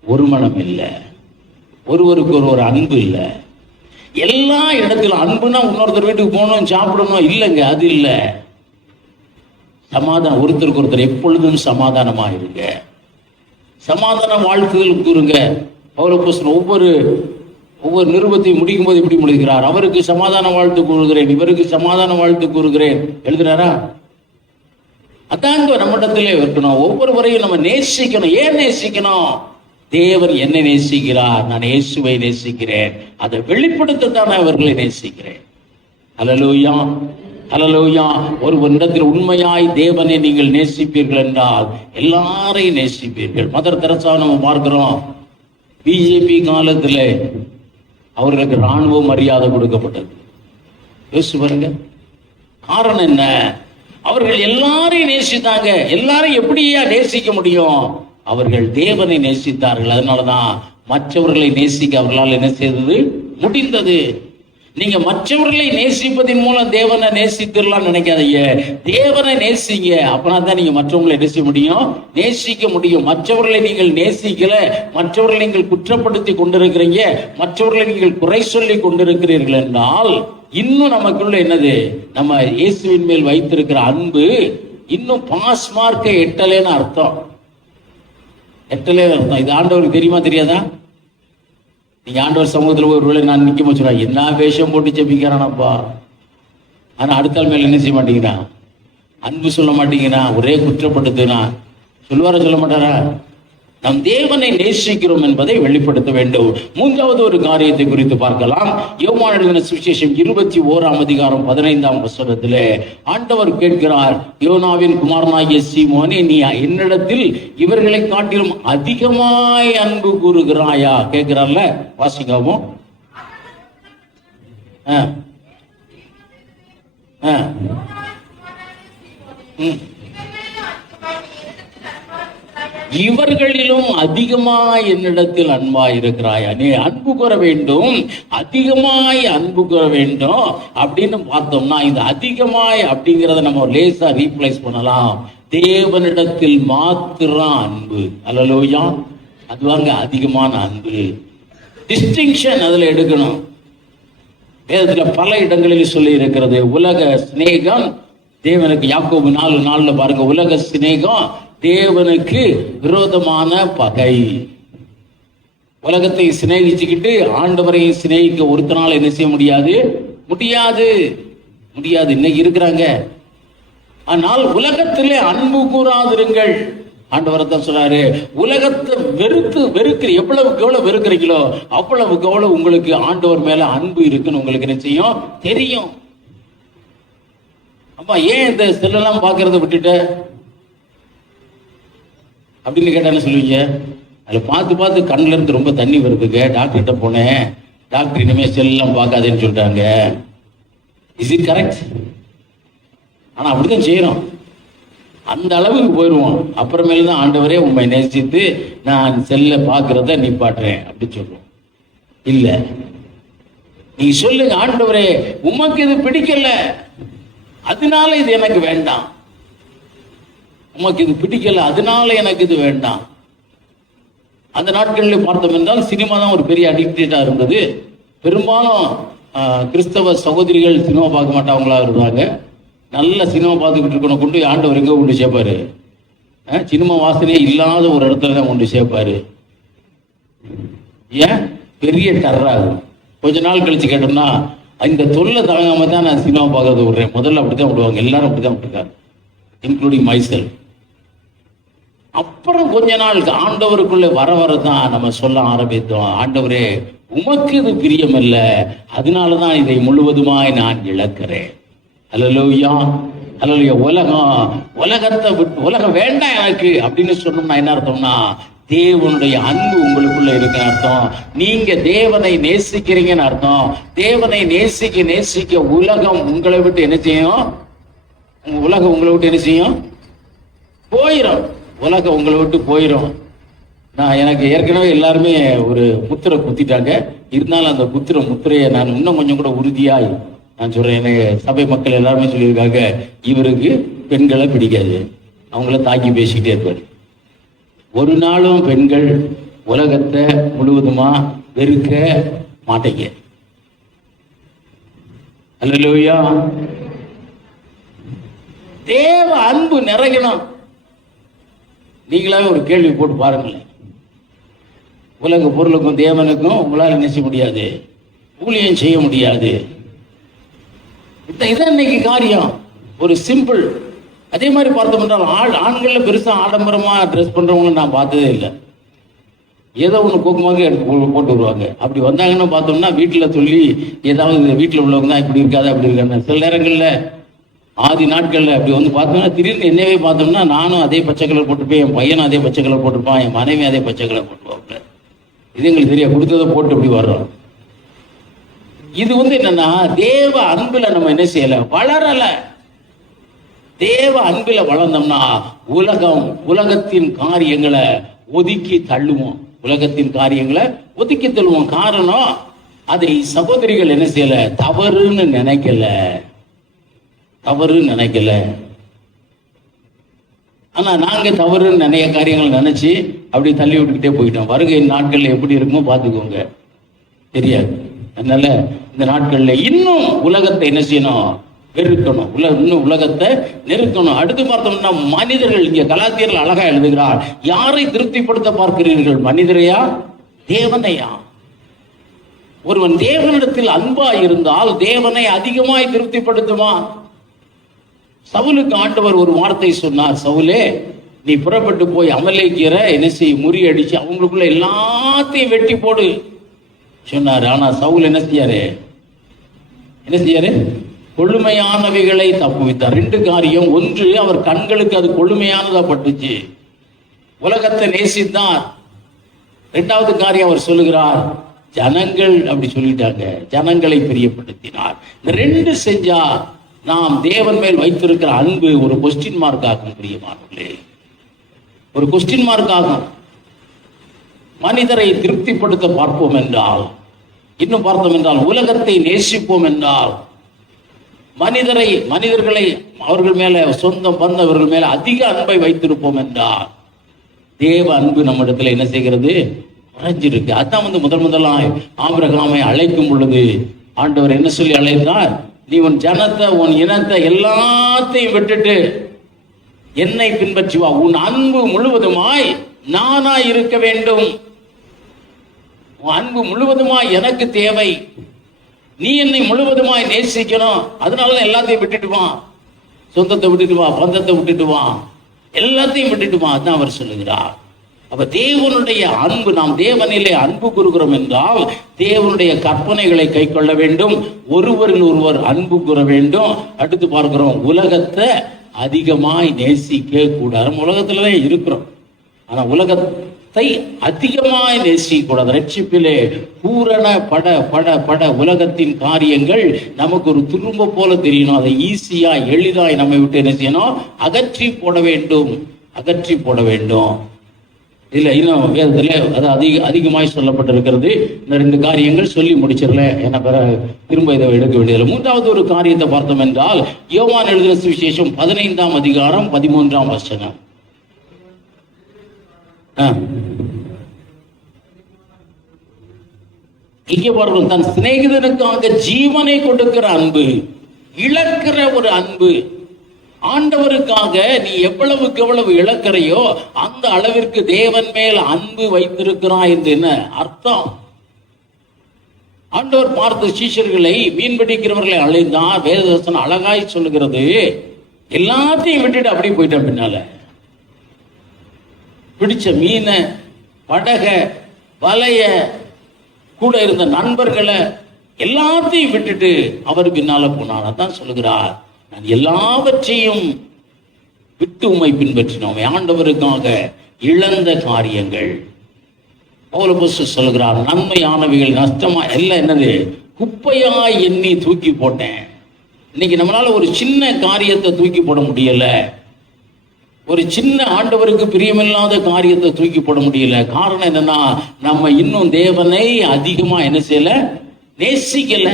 ஒரு மனம் இல்லை, ஒருவருக்கு ஒரு அன்பு இல்லை. எல்லா இடத்திலும் அன்புனா இன்னொருத்தர் வீட்டுக்கு போகணும், சாப்பிடணும் இல்லைங்க, அது இல்லை. சமாதானம், ஒருத்தருக்கு ஒருத்தர் எப்பொழுதும் சமாதானமா இருங்க. சமாதான வாழ்த்துதல் கூறுங்க. பவுலப்போஸ்தலன் ஒவ்வொரு நிருபத்தையும் முடிக்கும் போது எப்படி முடிக்கிறார், அவருக்கு சமாதான வாழ்த்து கூறுகிறேன், இவருக்கு சமாதான வாழ்த்து கூறுகிறேன் எழுதுறாரா? அதாங்க நம்மிடத்திலே இருக்கணும். ஒவ்வொருவரையும் நம்ம நேசிக்கணும். ஏன் நேசிக்கணும்? தேவன் என்னை நேசிக்கிறார், நான் இயேசுவை நேசிக்கிறேன், அதை வெளிப்படுத்தத்தானே அவர்களை நேசிக்கிறேன். அல்லேலூயா, அல்லேலூயா. ஒரு இடத்தில் உண்மையாய் தேவனை நீங்கள் நேசிப்பீர்கள் என்றால் எல்லாரையும் நேசிப்பீர்கள். மதர் தெரசா நம்ம பார்க்கிறோம், பிஜேபி காலத்தில் அவர்களுக்கு ராணுவ மரியாதை கொடுக்கப்பட்டது. யோசிச்சு பாருங்க, காரணம் என்ன? அவர்கள் எல்லாரையும் நேசித்தாங்க. எல்லாரையும் எப்படியா நேசிக்க முடியும்? அவர்கள் தேவனை நேசித்தார்கள். அதனாலதான் மற்றவர்களை நேசிக்க அவர்களால் என்ன செய்தது முடிந்தது. நீங்க மற்றவர்களை நேசிப்பதன் மூலம் தேவனை நேசித்திரலாம் நினைக்காதீங்க. தேவனை நேசிங்க, அப்பனா தான் நீங்க மற்றவர்களை நேசிக்க முடியும், நேசிக்க முடியும். மற்றவர்களை நீங்கள் நேசிக்கல, மற்றவர்களை நீங்கள் குற்றப்படுத்தி கொண்டிருக்கிறீங்க, மற்றவர்களை நீங்கள் குறை சொல்லி கொண்டிருக்கிறீர்கள் என்றால் இன்னும் நமக்குள்ள என்னது, நம்ம இயேசுவின் மேல் வைத்திருக்கிற அன்பு இன்னும் பாஸ் மார்க்கை எட்டலேன்னு அர்த்தம். எட்டலே அர்த்தம். இது ஆண்டவருக்கு தெரியுமா தெரியாதா? நீங்க ஆண்டவர் சமூகத்தில் ஒரு வேளை நான் நிக்க வச்சுடா, என்ன வேஷம் போட்டு ஜெபிக்கிறானப்பா, ஆனா அடுத்த ஆள் மேல என்ன செய்ய மாட்டேங்கிறான், அன்பு சொல்ல மாட்டேங்கிறான், ஒரே குற்றப்படுத்துனா சொல்லுவார சொல்ல மாட்டாரா? நாம் தேவனை நேசிக்கிறோம் என்பதை வெளிப்படுத்த வேண்டும். மூன்றாவது ஒரு காரியத்தை குறித்து பார்க்கலாம். யோவான் எழுதின சுவிசேஷம் 21ஆம் அதிகாரம் 15ஆம் வசனத்திலே ஆண்டவர் கேட்கிறார், யோனாவின் குமாரனாகிய சீமோனே, நீ என்னிடத்தில் இவர்களை காட்டிலும் அதிகமாய் அன்பு கூறுகிறாயா? கேட்கிறார்ல, வாசிக்காமோ. இவர்களிலும் அதிகமாய் என்னிடத்தில் அன்பாய் இருக்கிறாயா? நீ அன்பு கூற வேண்டும், அதிகமாய் அன்பு கூற வேண்டும் அப்படின்னு பார்த்தோம்னா, இந்த அதிகமாய் அப்படிங்கிறத நம்ம லேசா ரீப்ளேஸ் பண்ணலாம். தேவனிடத்தில் மாத்திரம் அன்பு. அல்லேலூயா. அதுவாங்க அதிகமான அன்பு. டிஸ்டிங்ஷன் அதுல எடுக்கணும். வேதத்துல பல இடங்களில் சொல்லி இருக்கிறது. உலக சிநேகம் தேவனுக்கு, யாக்கோபு 4:4 பாருங்க, உலக சிநேகம் தேவனுக்கு விரோதமான பகை. உலகத்தை சிநேகிச்சுக்கிட்டு ஆண்டவரையும் சிநேகிக்க ஒருத்தனால என்ன செய்ய முடியாது? முடியாது. இன்னைக்கு இருக்கிறாங்க. ஆனால் உலகத்திலே அன்பு கூறாதிருங்கள். ஆண்டவர் தான் சொல்றாரு, உலகத்தை வெறுக்கிற எவ்வளவுக்கு எவ்வளவு வெறுக்கிறீங்களோ அவ்வளவுக்கு எவ்வளவு உங்களுக்கு ஆண்டவர் மேல அன்பு இருக்குன்னு உங்களுக்கு என்ன செய்யும்? தெரியும். அப்பா, ஏன் இந்த செல்லெல்லாம் பாக்குறத விட்டுட்ட அப்படின்னு கேட்டா என்ன சொல்லுவீங்க? அதில் பார்த்து கண்ணுல இருந்து ரொம்ப தண்ணி வருதுங்க, டாக்டர்கிட்ட போனேன், டாக்டர் இனிமேல் செல்லாம் பார்க்காதேன்னு சொல்லிட்டாங்க. Is it correct? ஆனால் அப்படிதான் செய்யறோம். அந்த அளவுக்கு போயிடுவோம். அப்புறமேல தான் ஆண்டவரே உண்மை நேசித்து நான் செல்ல பார்க்கறத நிப்பாட்டுறேன் அப்படின்னு சொல்லுவோம். இல்லை, நீ சொல்லுங்க, ஆண்டவரே உமக்கு இது பிடிக்கல, அதனால இது எனக்கு வேண்டாம். உமக்கு இது பிடிக்கல, அதனால எனக்கு இது வேண்டாம். அந்த நாட்களில் பார்த்தோம் என்றால் சினிமா தான் ஒரு பெரிய அடிக்டேட்டா இருந்தது. பெரும்பாலும் கிறிஸ்தவ சகோதரிகள் சினிமா பார்க்க மாட்டவங்களா இருந்தாங்க. நல்ல சினிமா பார்த்துக்கிட்டு இருக்கணும், கொண்டு ஆண்டவர் எங்க கொண்டு சேர்ப்பாரு? சினிமா வாசனையே இல்லாத ஒரு இடத்துல தான் கொண்டு சேர்ப்பாரு. ஏன்? பெரிய டர்ராகும். கொஞ்ச நாள் கழிச்சு கேட்டோம்னா, இந்த தொல்லை தாங்காம தான் நான் சினிமா பார்க்கறது விடுறேன். முதல்ல அப்படிதான் விடுவாங்க, எல்லாரும் அப்படிதான் விட்டுருக்காங்க, இன்க்ளூடிங் மைசெல்ஃப். அப்புறம் கொஞ்ச நாள் ஆண்டவருக்குள்ள வரதான் நம்ம சொல்ல ஆரம்பித்தோம், ஆண்டவரே உமக்கு இது பிரியமில்ல, அதனாலதான் இதை முழுவதுமாய் நான் இழக்கிறேன். அல்லேலூயா, அல்லேலூயா. உலகத்தை விட்டு, உலகம் வேண்டாம் எனக்கு அப்படின்னு சொன்னோம்னா என்ன அர்த்தம்னா, தேவனுடைய அன்பு உங்களுக்குள்ள இருக்கிற அர்த்தம். நீங்க தேவனை நேசிக்கிறீங்கன்னு அர்த்தம். தேவனை நேசிக்க நேசிக்க உலகம் உங்களை விட்டு என்ன செய்யும்? உலகம் உங்களை விட்டு என்ன செய்யும்? போயிடும். உலகம் உங்களை விட்டு போயிடும். நான் எனக்கு ஏற்கனவே எல்லாருமே ஒரு முத்திரை குத்திட்டாங்க. இருந்தாலும் அந்த முத்திரையை நான் இன்னும் கொஞ்சம் கூட உறுதியாய் நான் சொல்றேன். எனக்கு சபை மக்கள் எல்லாருமே சொல்லியிருக்காங்க, இவருக்கு பெண்களை பிடிக்காது, அவங்கள தாக்கி பேசிக்கிட்டே இருப்பாரு. ஒரு நாளும் பெண்கள் உலகத்தை முழுவதுமா வெறுக்க மாட்டீங்க. அல்லேலூயா. தேவ அன்பு நிறையணும். நீங்களாவே ஒரு கேள்வி போட்டு பாருங்களேன். உலக பொருளுக்கும் தேவனுக்கும் உங்களால் என்ன செய்ய முடியாது? ஊழியம் செய்ய முடியாது. இதான் இன்னைக்கு காரியம். ஒரு சிம்பிள். அதே மாதிரி பார்த்தோம் என்றால் ஆண்கள்ல பெருசா ஆடம்பரமா ட்ரெஸ் பண்றவங்க நான் பார்த்ததே இல்லை. ஏதோ ஒன்று கோக்குமாக எடுத்து போட்டு வருவாங்க. அப்படி வந்தாங்கன்னு பார்த்தோம்னா வீட்டில் சொல்லி ஏதாவது வீட்டில் உள்ளவங்க தான் இப்படி இருக்காது அப்படி இருக்காங்க. சில நேரங்களில் ஆதி நாட்களில் அப்படி வந்து பார்த்தோம்னா திடீர்னு என்னவே பார்த்தோம்னா நானும் அதே பச்சை கலர் போட்டுப்பேன், என் பையனும் அதே பச்சை கலர் போட்டிருப்பான், என் மனைவி அதே பச்சை கலர் போட்டுருவாங்க. இது எங்களுக்கு தெரியாது, கொடுத்ததை போட்டு இப்படி வர்றோம். இது என்னன்னா, தேவ அன்புல நம்ம என்ன செய்யல, வளரல. தேவ அன்புல வளர்ந்தோம்னா உலகத்தின் காரியங்களை ஒதுக்கி தள்ளுவோம். உலகத்தின் காரியங்களை ஒதுக்கி தள்ளுவோம். காரணம், அதை சகோதரிகள் என்ன செய்யல, தவறுன்னு நினைக்கல. ஆனா நாங்க தவறுன்னு நிறைய காரியங்கள் நினைச்சு அப்படி தள்ளி விட்டுக்கிட்டே போயிட்டோம். வருகை நாட்கள்ல எப்படி இருக்குமோ பாத்துக்கோங்க, தெரியாது. அதனால இந்த நாட்கள்ல இன்னும் உலகத்தை என்ன செய்யணும், வெறுக்கணும். இன்னும் உலகத்தை நெருக்கணும். அடுத்து பார்த்தோம்னா மனிதர்கள், இங்க கலாத்தியர்கள் அழகா எழுதுகிறார், யாரை திருப்திப்படுத்த பார்க்கிறீர்கள், மனிதரையா தேவனையா? ஒருவன் தேவனிடத்தில் அன்பா இருந்தால் தேவனை அதிகமாய் திருப்திப்படுத்துமா? சவுலுக்கு ஆண்டவர் ஒரு வார்த்தை சொன்னார், சவுலே நீ புறப்பட்டு போய் அமலேக்கியரை என்ன செய்ய, முறியடிச்சு அவங்களுக்குள்ள எல்லாத்தையும் வெட்டி போடு சொன்னார். ஆனா சவுல் என்ன செய்யாரு? கொழுமையானவைகளை தப்புவித்தார். 2 காரியம். ஒன்று, அவர் கண்களுக்கு அது கொழுமையானதா பட்டுச்சு, உலகத்தை நேசித்தார். 2வது காரியம் அவர் சொல்லுகிறார், ஜனங்கள் அப்படி சொல்லிட்டாங்க, ஜனங்களை பிரியப்படுத்தினார். இந்த 2 செஞ்சா நாம் தேவன் மேல் வைத்திருக்கிற அன்பு ஒரு கொஸ்டின் மார்க் ஆகும். பிரியமானவர்களே, ஒரு கொஸ்டின் மார்க் ஆகும். மனிதரை திருப்திப்படுத்த பார்ப்போம் என்றால், இன்னும் பார்த்தோம் என்றால், உலகத்தை நேசிப்போம் என்றால், மனிதர்களை அவர்கள் மேல சொந்தம் வந்தவர்கள் மேல அதிக அன்பை வைத்திருப்போம் என்றால், தேவ அன்பு நம்மிடத்துல என்ன செய்கிறது? மறைஞ்சிருக்கு. அதான் முதலாய் ஆபிரகாமை அழைக்கும் பொழுது ஆண்டவர் என்ன சொல்லி அழைத்தார்? நீ உன் ஜனத்தை, உன் இனத்தை எல்லாத்தையும் விட்டுட்டு என்னை பின்பற்றி வா. உன் அன்பு முழுவதுமாய் நானாய் இருக்க வேண்டும். உன் அன்பு முழுவதுமாய் எனக்கு தேவை. நீ என்னை முழுவதுமாய் நேசிக்கணும். அதனாலதான் எல்லாத்தையும் விட்டுட்டு வா. சொந்தத்தை விட்டுட்டு வா, பந்தத்தை விட்டுட்டு வா, எல்லாத்தையும் விட்டுட்டு வா. அதான் அவர் சொல்லுகிறார். அப்ப தேவனுடைய அன்பு, நாம் தேவனிலே அன்பு கூறுகிறோம் என்றால் தேவனுடைய கற்பனைகளை கை கொள்ள வேண்டும், ஒருவரில் ஒருவர் அன்பு கூற வேண்டும். அடுத்து பார்க்கிறோம், உலகத்தை அதிகமாய் நேசிக்க கூடாது. நம்ம உலகத்துலதான் இருக்கிறோம், ஆனா உலகத்தை அதிகமாய் நேசிக்க கூடாது. ரட்சிப்பிலே பூரண பட உலகத்தின் காரியங்கள் நமக்கு ஒரு துரும்ப போல தெரியணும். அதை ஈஸியா எளிதாய் நம்மை விட்டு என்ன செய்யணும்? அகற்றி போட வேண்டும். இல்ல, இன்னும் வேதத்துல அது அதிகமாய் சொல்லப்பட்டிருக்கிறது. இந்த 2 காரியங்கள் சொல்லி முடிச்சிடல, என்ன பிற திரும்ப இதை எடுக்க வேண்டியதில்லை. 3வது ஒரு காரியத்தை பார்த்தோம் என்றால், யோவான் எழுதின சுவிசேஷம் 15ஆம் அதிகாரம் 13ஆம் வசனம். இங்கே பார்க்கிறோம், தன் சிநேகிதனுக்காக ஜீவனை கொடுக்கிற அன்பு, இழக்கிற ஒரு அன்பு. ஆண்டவருக்காக நீ எவ்வளவுக்கு எவ்வளவு இழக்கிறையோ அந்த அளவிற்கு தேவன் மேல் அன்பு வைத்திருக்கிறாய் என்று என்ன அர்த்தம்? ஆண்டவர் பார்த்த சீஷர்களை, மீன் பிடிக்கிறவர்களை அழைந்தார். வேதவசனம் அழகாய் சொல்லுகிறது, எல்லாத்தையும் விட்டுட்டு அப்படியே போயிட்ட. பின்னால பிடிச்ச மீனை, படக, வலைய, கூட இருந்த நண்பர்களை எல்லாத்தையும் விட்டுட்டு அவர் பின்னால போனார். அதான் சொல்லுகிறார், நான் எல்லாவற்றையும் விட்டு உம்மை பின்பற்றினோம். ஆண்டவருக்காக இழந்த காரியங்கள். பவுல் சொல்லுகிறார், நன்மையானவைகள் நஷ்டமா எல்லாம் என்னது? குப்பையாய் எண்ணி தூக்கி போட்டேன். இன்னைக்கு நம்மளால ஒரு சின்ன காரியத்தை தூக்கி போட முடியல, ஒரு சின்ன ஆண்டவருக்கு பிரியமில்லாத காரியத்தை தூக்கி போட முடியல. காரணம் என்னன்னா, நம்ம இன்னும் தேவனை அதிகமா என்ன செய்யல? நேசிக்கல.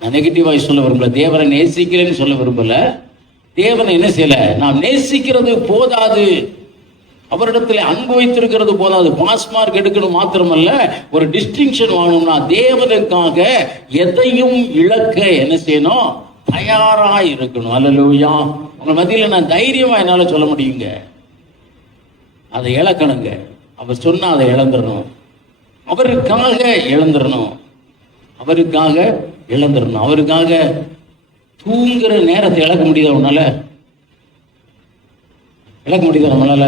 நான் நெகட்டிவாய் சொல்ல விரும்பல, தேவனை நேசிக்கிறேன்னு சொல்ல விரும்பல. தேவனை என்ன செய்யல? நாம் நேசிக்கிறது போதாது, அவரிடத்துல அன்பு வைத்திருக்கிறது போதாது. பாஸ் மார்க் எடுக்கணும் மாத்திரமல்ல, ஒரு டிஸ்டிங்ஷன் வாங்கணும்னா தேவனுக்காக எதையும் இழக்க என்ன செய்யணும்? தயாரா இருக்கணும். அல்லேலூயா. உங்க மத்தியில நான் தைரியமா என்னால சொல்ல முடியுங்க, அதை இழக்கணுங்க. அவர் சொன்னா அதை இழந்துடணும், அவருக்காக இழந்துடணும், அவருக்காக தூங்குற நேரத்தை இழக்க முடியுதா? உன்னால இழக்க முடியுதா? நம்மளால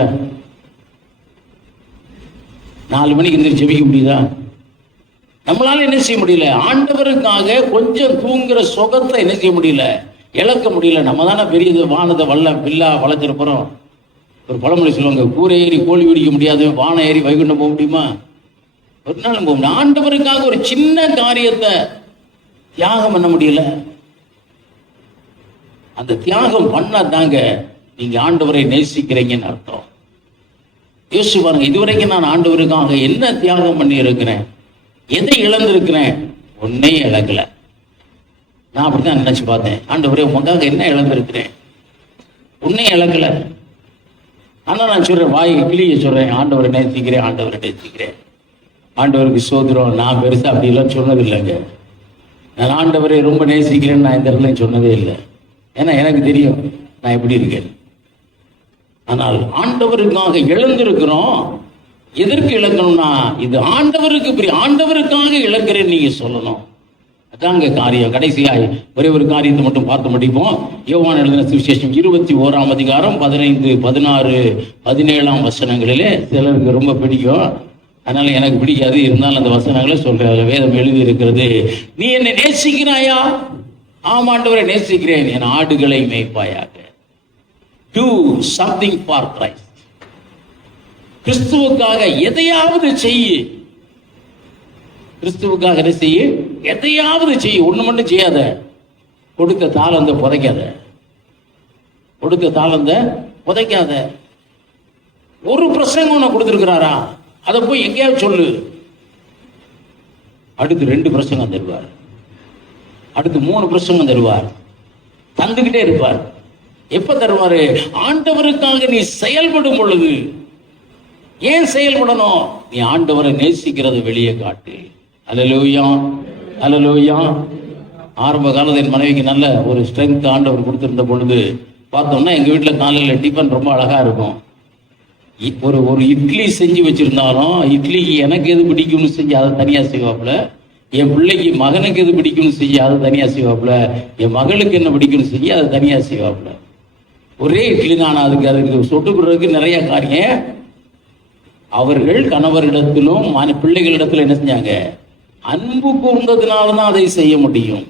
4 மணிக்கு எந்திரிச்சு ஜெபிக்க முடியுதா? நம்மளால என்ன செய்ய முடியல? ஆண்டவருக்காக கொஞ்சம் தூங்குற சுகத்தை என்ன செய்ய முடியல? இழக்க முடியல. நம்ம தானே பெரிய வானத்தை வில்லா வளைச்சிருப்போம். ஒரு பழமொழி சொல்லுவாங்க, கூரை ஏறி கோழி பிடிக்க முடியாது, வானம் ஏறி வைகுண்டம் போக முடியுமா? ஒரு நாளும் போக முடியும். ஆண்டவருக்காக ஒரு சின்ன காரியத்தை தியாகம் பண்ண முடியல. அந்த தியாகம் பண்ணாதாங்க நீங்க ஆண்டவரை நேசிக்கிறீங்கன்னு அர்த்தம். யோசிச்சு பாருங்க, இதுவரைக்கும் நான் ஆண்டவருக்காக என்ன தியாகம் பண்ணி இருக்கிறேன்? எதை இழந்திருக்கிறேன்? ஒன்னையும் இழக்கல. நான் அப்படித்தான் நினைச்சு பார்த்தேன். ஆண்டவரே, உங்களுக்காக என்ன இழந்திருக்கிறேன்? ஒன்னையும் இழக்கல. ஆனா நான் சொல்றேன், வாய் கிளிய சொல்றேன், ஆண்டவரை நேசிக்கிறேன், ஆண்டவருக்கு சோதரம். நான் பெருசா அப்படி எல்லாம் சொன்னது இல்லைங்க. நான் ஆண்டவரை ரொம்ப நேசிக்கிறேன்னு நான் இந்த இடத்துல சொன்னதே இல்லை. ஏன்னா எனக்கு தெரியும் நான் எப்படி இருக்கேன். ஆனால் ஆண்டவருக்காக இழந்திருக்கிறோம். எதற்கு இழக்கணும்னா இது ஆண்டவருக்கு ஆண்டவருக்காக இழக்கிறேன்னு நீங்க சொல்லணும். அதாங்க காரியம். கடைசியாய் ஒரே ஒரு காரியத்தை மட்டும் பார்த்து முடிப்போம். யோவான் எழுதின சுவிசேஷம் 21ஆம் அதிகாரம் 15, 16, 17 வசனங்களிலே சிலருக்கு ரொம்ப பிடிக்கும், அதனால எனக்கு பிடிக்காது, இருந்தாலும் அந்த வசனங்களை சொல்ற வேதம் எழுதி இருக்கிறது. நீ என்னை நேசிக்கிறாயா? ஆமாண்டவரை நேசிக்கிறேன், என் ஆடுகளை மேய்ப்பாயாக. Do something for Christ. கிறிஸ்துவுக்காக எதையாவது செய்ய. கிறிஸ்துவுக்காக என்ன செய்ய? எதையாவது செய்ய. ஒண்ணு மட்டும் செய்யாத. கொடுத்த தாளந்த புதைக்காத. கொடுத்த தாளந்த புதைக்காத. ஒரு பிரசங்கம் உனக்கு கொடுத்திருக்கிறாரா, அதை போய் எங்கேயாவது சொல்லு. அடுத்து 2 பிரசங்கம் தருவார், அடுத்து 3 பிரசங்கம் தருவார், தந்துகிட்டே இருப்பார். எப்ப தருவாரு? ஆண்டவருக்காக நீ செயல்படும் பொழுது. ஏன் செயல்படணும்? நீ ஆண்டவரை நேசிக்கிறத வெளியே காட்டு. அல்லேலூயா, அல்லேலூயா. ஆரம்ப காலத்தில் என் மனைவிக்கு நல்ல ஒரு ஸ்ட்ரென்த் ஆண்டவர் கொடுத்திருந்த பொழுது பார்த்தோம்னா எங்க வீட்டில் காலையில் டிஃபன் ரொம்ப அழகா இருக்கும். ஒரு இட்லி செஞ்சு வச்சிருந்தாலும் இட்லிக்கு எனக்கு எது பிடிக்கும்னு செஞ்சு அதை தனியா செய்வாப்புல, என் பிள்ளைக்கு மகனுக்கு எது பிடிக்கும்னு செஞ்சு அதை தனியா செய்வாப்புல, என் மகளுக்கு என்ன பிடிக்கும்னு செஞ்சு அதை தனியா செய்வாப்புல. ஒரே இட்லி தான். அதுக்கு சொட்டுக்கிறதுக்கு நிறைய காரியம். அவர்கள் கணவரிடத்திலும் பிள்ளைகளிடத்திலும் என்ன செஞ்சாங்க? அன்பு கூர்ந்ததுனாலதான் அதை செய்ய முடியும்.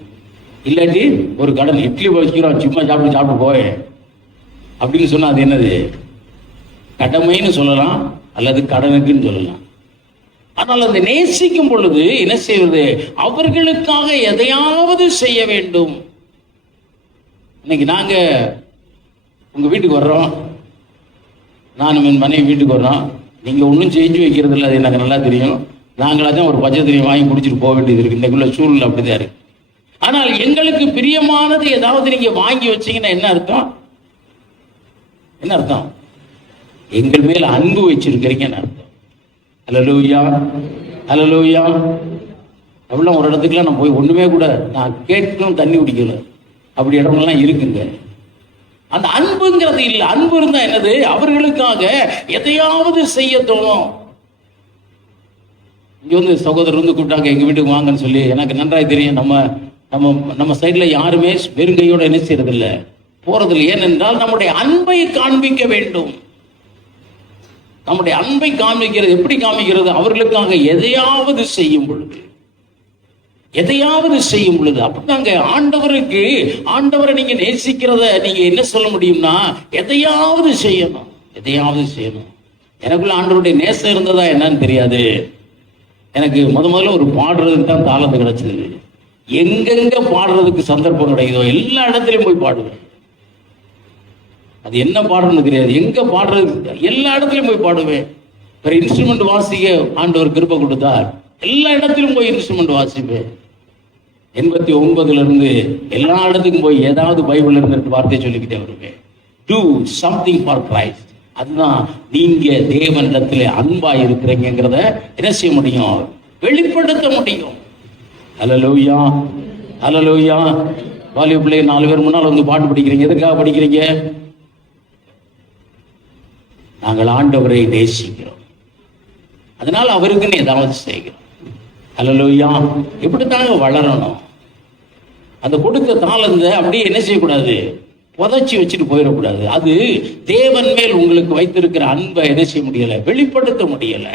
இல்லாட்டி ஒரு கடன் இட்லி வச்சுக்கிறோம், சும்மா சாப்பிட்டு போய் அப்படின்னு சொன்னா அது என்னது? கடமைன்னு சொல்லலாம், அல்லது கடனுக்குன்னு சொல்லலாம். ஆனால் அந்த நேசிக்கும் பொழுது என்ன செய்வது? அவர்களுக்காக எதையாவது செய்ய வேண்டும். இன்னைக்கு நாங்க உங்க வீட்டுக்கு வர்றோம், நானும் என் மனைவி வீட்டுக்கு வர்றோம். நீங்க ஒன்றும் செஞ்சு வைக்கிறது இல்லை, அது எனக்கு நல்லா தெரியும். நாங்களா தான் ஒரு பச்சை தண்ணி வாங்கி குடிச்சிட்டு போக வேண்டியது இருக்கு. இன்றைக்குள்ள சூழ்நிலை அப்படிதான் இருக்கு. ஆனால் எங்களுக்கு பிரியமானது ஏதாவது நீங்க வாங்கி வச்சீங்கன்னா என்ன அர்த்தம்? என்ன அர்த்தம்? எங்கள் மேல அன்பு வச்சிருக்கிறீங்கன்னு அர்த்தம். அல்லேலூயா, அல்லேலூயா. அப்படிலாம் ஒரு இடத்துக்குலாம் நான் போய் ஒண்ணுமே கூட நான் கேட்டும் தண்ணி குடிக்கல, அப்படி இடமெல்லாம் இருக்குங்க. அந்த அன்புங்கிறது இல்லை. அன்பு இருந்தா என்னது? அவர்களுக்காக எதையாவது செய்ய தோணும். இங்க வந்து சகோதரர் வந்து கூப்பிட்டாங்க எங்க வீட்டுக்கு வாங்கன்னு சொல்லி. எனக்கு நன்றாய் தெரியும், நம்ம சைட்ல யாருமே வெறுங்கையோட என்ன செய்யறது இல்லை, போறதில்லை. ஏனென்றால் நம்முடைய அன்பை காண்பிக்க வேண்டும். நம்முடைய அன்பை காண்பிக்கிறது எப்படி காண்பிக்கிறது? அவர்களுக்காக எதையாவது செய்யும் பொழுது, எதையாவது செய்யும் பொழுது. அப்படிதாங்க ஆண்டவரை நீங்க நேசிக்கிறத நீங்க என்ன சொல்ல முடியும்னா எதையாவது செய்யணும், எதையாவது செய்யணும். எனக்குள்ள ஆண்டவருடைய நேசம் இருந்ததா என்னன்னு தெரியாது. எனக்கு முதல்ல ஒரு பாடுறதுக்கு தான் தாளத்து கிடைச்சது. எங்கெங்க பாடுறதுக்கு சந்தர்ப்பம் கிடைக்குதோ எல்லா இடத்துலையும் போய் பாடுவேன். அது என்ன பாடுறதுன்னு தெரியாது, எங்க பாடுறது எல்லா இடத்துலையும் போய் பாடுவேன். வேற இன்ஸ்ட்ருமெண்ட் வாசிக்க ஆண்டவர் கிருபை கொடுத்தார், எல்லா இடத்திலும் போய் இன்ஸ்ட்ருமெண்ட் வாசிப்பேன். 89 இருந்து எல்லா இடத்துக்கும் போய் ஏதாவது பைபிள் இருந்து வார்த்தையை சொல்லிக்கிட்டே வருவேன். Do something for Christ. அதுதான் நீங்க தேவனிடத்திலே அன்பா இருக்கிறீங்கிறத என்ன செய்ய முடியும்? வெளிப்படுத்த முடியும். அல்லேலூயா, அல்லேலூயா. வாலிப பிள்ளை 4 பேர் முன்னால் வந்து பாட்டு படிக்கிறீங்க. எதுக்காக படிக்கிறீங்க? நாங்கள் ஆண்டவரை நேசிக்கிறோம், அதனால அவருக்குன்னு ஏதாவது செய்கிறோம். அல்லேலூயா. இப்படித்தாங்க வளரணும். அந்த கொடுத்த தாளந்த அப்படியே என்ன செய்யக்கூடாது? புதைச்சி வச்சுட்டு போயிடக்கூடாது. அது தேவன் மேல் உங்களுக்கு வைத்திருக்கிற அன்பை என்ன செய்ய முடியல, வெளிப்படுத்த முடியல.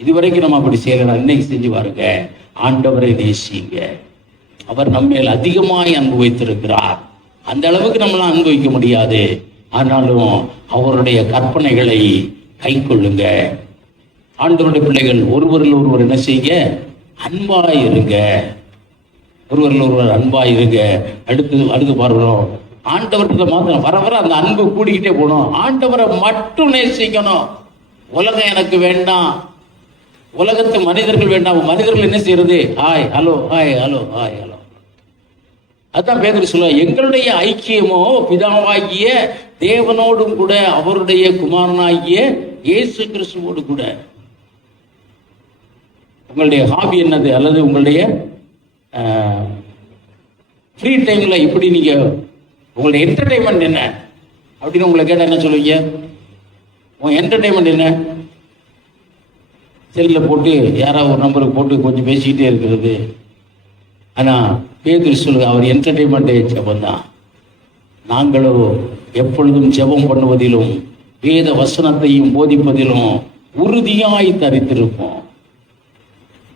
இதுவரைக்கும் நம்ம அப்படி செய்யல. இன்னைக்கு செஞ்சு பாருங்க. ஆண்டவரை நேசிங்க. அவர் நம்ம மேல் அதிகமாய் அன்பு வைத்திருக்கிறார். அந்த அளவுக்கு நம்மளாம் அன்பு வைக்க முடியாது, ஆனாலும் அவருடைய கற்பனைகளை கை கொள்ளுங்க. ஆண்டவருடைய பிள்ளைகள் ஒருவரில் ஒருவர் என்ன செய்யுங்க? அன்பாய் இருங்க. ஒருவரில் ஒருவர் அன்பாய் இருங்க. அடுத்து பார்க்கிறோம், ஆண்டவர்கிட்ட மாத்திரம் வர வர அந்த அன்பு கூடிக்கிட்டே போகணும். ஆண்டவரை மட்டும் நேசிக்கணும். உலகம் எனக்கு வேண்டாம், உலகத்து மனிதர்கள் வேண்டாம். மனிதர்கள் என்ன செய்யறது? Hi hello, hi hello, hi hello. அதான் பேதுரு சொல்லுவார், எங்களுடைய ஐக்கியமோ பிதாவாகிய தேவனோடும் கூட அவருடைய குமாரனாகிய இயேசு கிறிஸ்துவோடு கூட. உங்களுடைய ஹாபி என்னது? அல்லது உங்களுடைய ஃப்ரீ டைம்ல எப்படி நீங்க உங்களுடைய என்டர்டைன்மெண்ட் என்ன அப்படின்னு உங்களை கேட்டா என்ன சொல்லுவீங்க? உங்க என்டர்டைன்மெண்ட் என்ன? செல்லில் போட்டு யாராவது ஒரு நம்பருக்கு போட்டு கொஞ்சம் பேசிக்கிட்டே இருக்கிறது. ஆனால் பேதுரு சொல்லுங்க, அவர் என்டர்டெயின்மெண்ட்டே ஜெபம் தான். நாங்களோ எப்பொழுதும் ஜெபம் பண்ணுவதிலும் வேத வசனத்தையும் போதிப்பதிலும் உறுதியாய் தரித்திருப்போம்.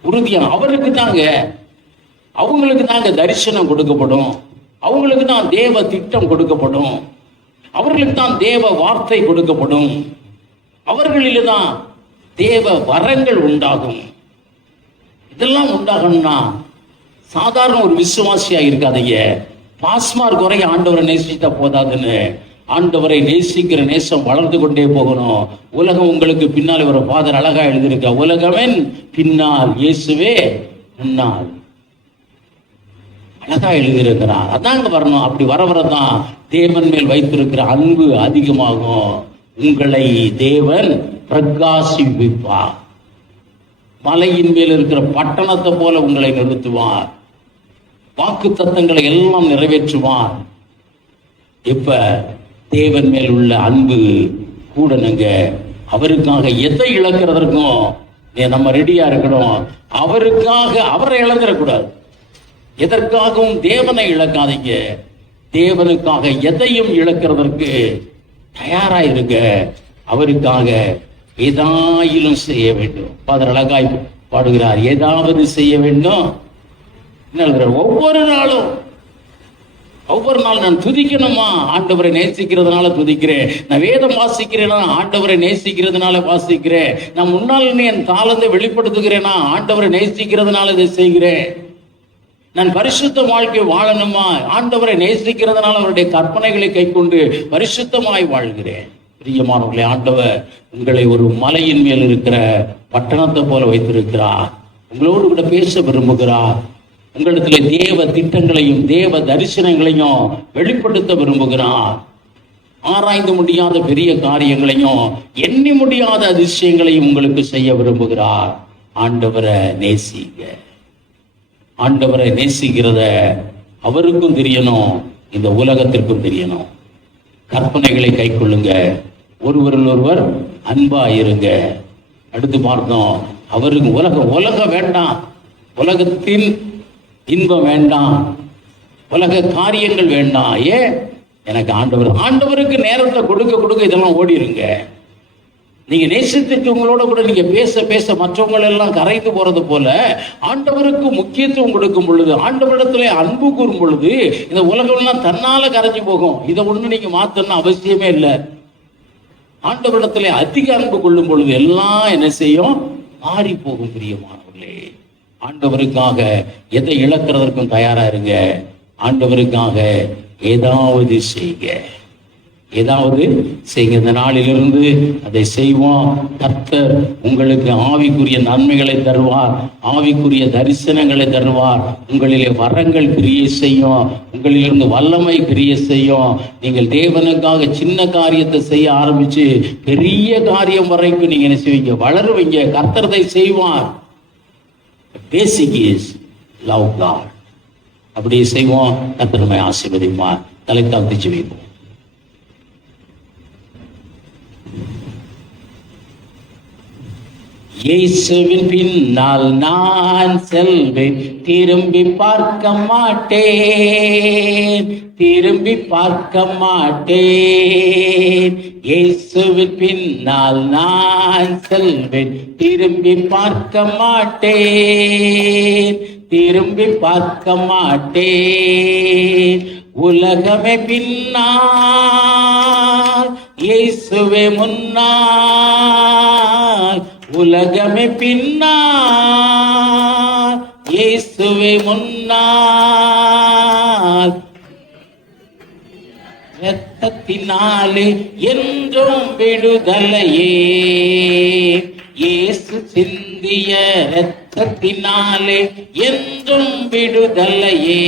உறுதியா அவருக்கு தாங்க, அவங்களுக்கு தாங்க தரிசனம் கொடுக்கப்படும், அவங்களுக்கு தான் தேவ திட்டம் கொடுக்கப்படும், அவர்களுக்கு தான் தேவ வார்த்தை கொடுக்கப்படும், அவர்களில் தான் தேவ வரங்கள் உண்டாகும். இதெல்லாம் உண்டாகணும்னா சாதாரண ஒரு விசுவாசியா இருக்காதீங்க. பாஸ்மார்க் வரை ஆண்டவரை நேசித்தா போதாதுன்னு, ஆண்டவரை நேசிக்கிற நேசம் வளர்ந்து கொண்டே போகணும். உலகம் உங்களுக்கு பின்னால் ஒரு ஃபாதர் அழகா எழுதியிருக்க, உலகமென் பின்னால் இயேசுவே முன்னால், அழகா எழுதியிருக்கிறார். அதாங்க வரணும். அப்படி வர வரதான் தேவன் மேல் வைத்திருக்கிற அன்பு அதிகமாகும். உங்களை தேவன் பிரகாசிப்பார். மலையின் மேல் இருக்கிற பட்டணத்தை போல உங்களை நிறுத்துவார். வாக்கு தத்தங்களை எல்லாம் நிறைவேற்றுவார். இப்ப தேவன் மேல் உள்ள அன்பு கூடனுங்க. அவருக்காக எதை இழக்கிறதற்கும் நம்ம ரெடியா இருக்கணும். அவருக்காக அவரை இழந்துடக்கூடாது. எதற்காகவும் தேவனை இழக்காதீங்க. தேவனுக்காக எதையும் இழக்கிறதற்கு தயாரா இருங்க. அவருக்காக ஏதாயிலும் செய்ய வேண்டும். ஃபாதர் அழகாய் பாடுகிறார், ஏதாவது செய்ய வேண்டும். ஒவ்வொரு நாளும் நான் துதிக்கணுமா? ஆண்டவரை நேசிக்கிறதுனால துதிக்கிறேன். நான் வேதம் வாசிக்கிறேன்னா ஆண்டவரை நேசிக்கிறதுனால வாசிக்கிறேன். நான் முன்னால் என் தாளத்தை வெளிப்படுத்துகிறேன்னா ஆண்டவரை நேசிக்கிறதுனால இதை செய்கிறேன். நான் பரிசுத்த வாழ்க்கை வாழணுமா? ஆண்டவரை நேசிக்கிறதுனால அவருடைய கற்பனைகளை கைக்கொண்டு பரிசுத்தமாய் வாழ்கிறேன். பிரியமானவர்களே, ஆண்டவர் உங்களை ஒரு மலையின் மேல் இருக்கிற பட்டணத்தை போல வைத்திருக்கிறார். உங்களோடு கூட பேச விரும்புகிறார். உங்களிடத்துல தேவ திட்டங்களையும் தேவ தரிசனங்களையும் வெளிப்படுத்த விரும்புகிறார். ஆராய்ந்து முடியாத பெரிய காரியங்களையும் எண்ணி முடியாத அதிசயங்களையும் உங்களுக்கு செய்ய விரும்புகிறார். ஆண்டவரை நேசிங்க. ஆண்டவரை நேசிக்கிறத அவருக்கும் தெரியணும், இந்த உலகத்திற்கும் தெரியணும். கற்பனைகளை கை கொள்ளுங்க. ஒருவரில் ஒருவர் அன்பா இருங்க. அடுத்து பார்த்தோம், அவருக்கு உலகம் வேண்டாம், உலகத்தின் இன்பம் வேண்டாம், உலக காரியங்கள் வேண்டாம். ஏன்? எனக்கு ஆண்டவருக்கு நேரத்தை கொடுக்க இதெல்லாம் ஓடிருங்க. நீங்க நேசித்தவங்களோட கூட நீங்க பேச மற்றவங்களெல்லாம் கரைந்து போறது போல ஆண்டவருக்கு முக்கியத்துவம் கொடுக்கும் பொழுது, ஆண்டவரிடத்துல அன்பு கூறும் பொழுது இந்த உலகம்லாம் தன்னால கரைஞ்சு போகும். இதை ஒண்ணு நீங்க மாத்தணும் அவசியமே இல்லை. ஆண்டவரிடத்துல அதிக அன்பு கொள்ளும் பொழுது எல்லாம் என்ன செய்யும்? மாறி போகும். பிரியமானவர்களே, ஆண்டவருக்காக எதை இழக்கிறதற்கும் தயாரா இருங்க. ஆண்டவருக்காக ஏதாவது செய்யுங்க. இந்த நாளிலிருந்து அதை செய்வோம். கர்த்தர் உங்களுக்கு ஆவிக்குரிய நன்மைகளை தருவார், ஆவிக்குரிய தரிசனங்களை தருவார். உங்களிலே வரங்கள் கிரியை செய்யும், உங்களிலிருந்து வல்லமை கிரியை செய்யும். நீங்கள் தேவனுக்காக சின்ன காரியத்தை செய்ய ஆரம்பிச்சு பெரிய காரியம் வரைக்கும் நீங்க என்ன செய்வீங்க? வளருவீங்க. கர்த்தர் அதை செய்வார். பேசிக் இஸ் லவ் காட். அப்படியே செய்வோம். கர்த்தர் நம்மை ஆசீர்வதிப்பார். தலை தாழ்த்தி ஜெபிப்போம். இயேசுவின் பின்னால் நான் செல்வேன், திரும்பி பார்க்க மாட்டேன், திரும்பி பார்க்க மாட்டேன். இயேசுவின் பின்னால் நான் செல்வேன், திரும்பி பார்க்க மாட்டேன், திரும்பி பார்க்க மாட்டேன். உலகமே பின்னால், இயேசுவே முன்னால். உலகமே பின்னால், இயேசுவே முன்னால். இரத்தத்தினாலே என்றும் விடுதலையே, இயேசு சிந்திய இரத்தத்தினாலே என்றும் விடுதலையே.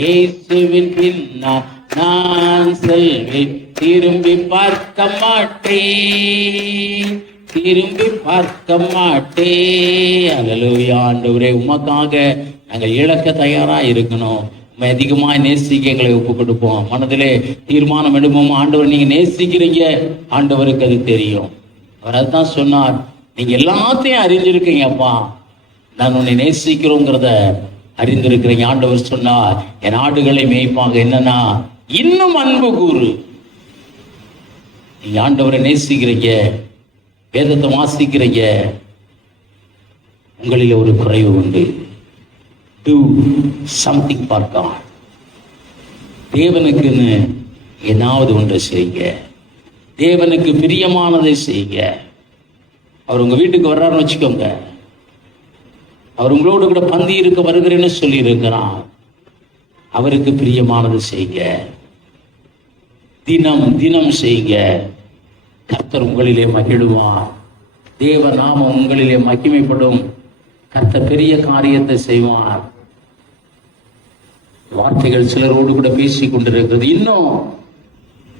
இயேசுவின் பின்னால் நான் செல்வேன், திரும்பி பார்க்க மாட்டேன், திரும்பி பார்க்க மாட்டேன். அல்லேலூயா. ஆண்டவரே, உமக்காக நாங்கள் இழக்க தயாரா இருக்கணும். அதிகமாக நேசிக்க எங்களை ஒப்பு கொடுப்போம். மனதிலே தீர்மானம் எடுப்போம். ஆண்டவர் நீங்க நேசிக்கிறீங்க, ஆண்டவருக்கு அது தெரியும். அவர் அதுதான் சொன்னார், நீங்க எல்லாத்தையும் அறிஞ்சிருக்கீங்கப்பா, நான் உன்னை நேசிக்கிறோங்கிறத அறிந்திருக்கிறீங்க. ஆண்டவர் சொன்னார், என் ஆடுகளை மேய்ப்பாங்க. என்னன்னா, இன்னும் அன்பு கூறு. நீங்க ஆண்டவரை நேசிக்கிறீங்க, வேதத்தை வாசிக்கிறீங்க, உங்களில் ஒரு குறைவு உண்டு. Do something for God. தேவனுக்குன்னு ஏதாவது ஒன்றை செய்யுங்க. தேவனுக்கு பிரியமானதை செய்யுங்க. அவர் உங்க வீட்டுக்கு வர்றாருன்னு வச்சுக்கோங்க, அவர் உங்களோடு கூட பந்தி இருக்க வருகிறேன்னு சொல்லி இருக்கிறார். அவருக்கு பிரியமானது செய்யுங்க. தினம் தினம் செய்யுங்க. கர்த்தர் உங்களிலே மகிழுவார். தேவ நாமம் உங்களிலே மகிமைப்படும். கர்த்தர் பெரிய காரியத்தை செய்வார். வார்த்தைகள் சிலரோடு கூட பேசிக் கொண்டிருக்கிறது. இன்னும்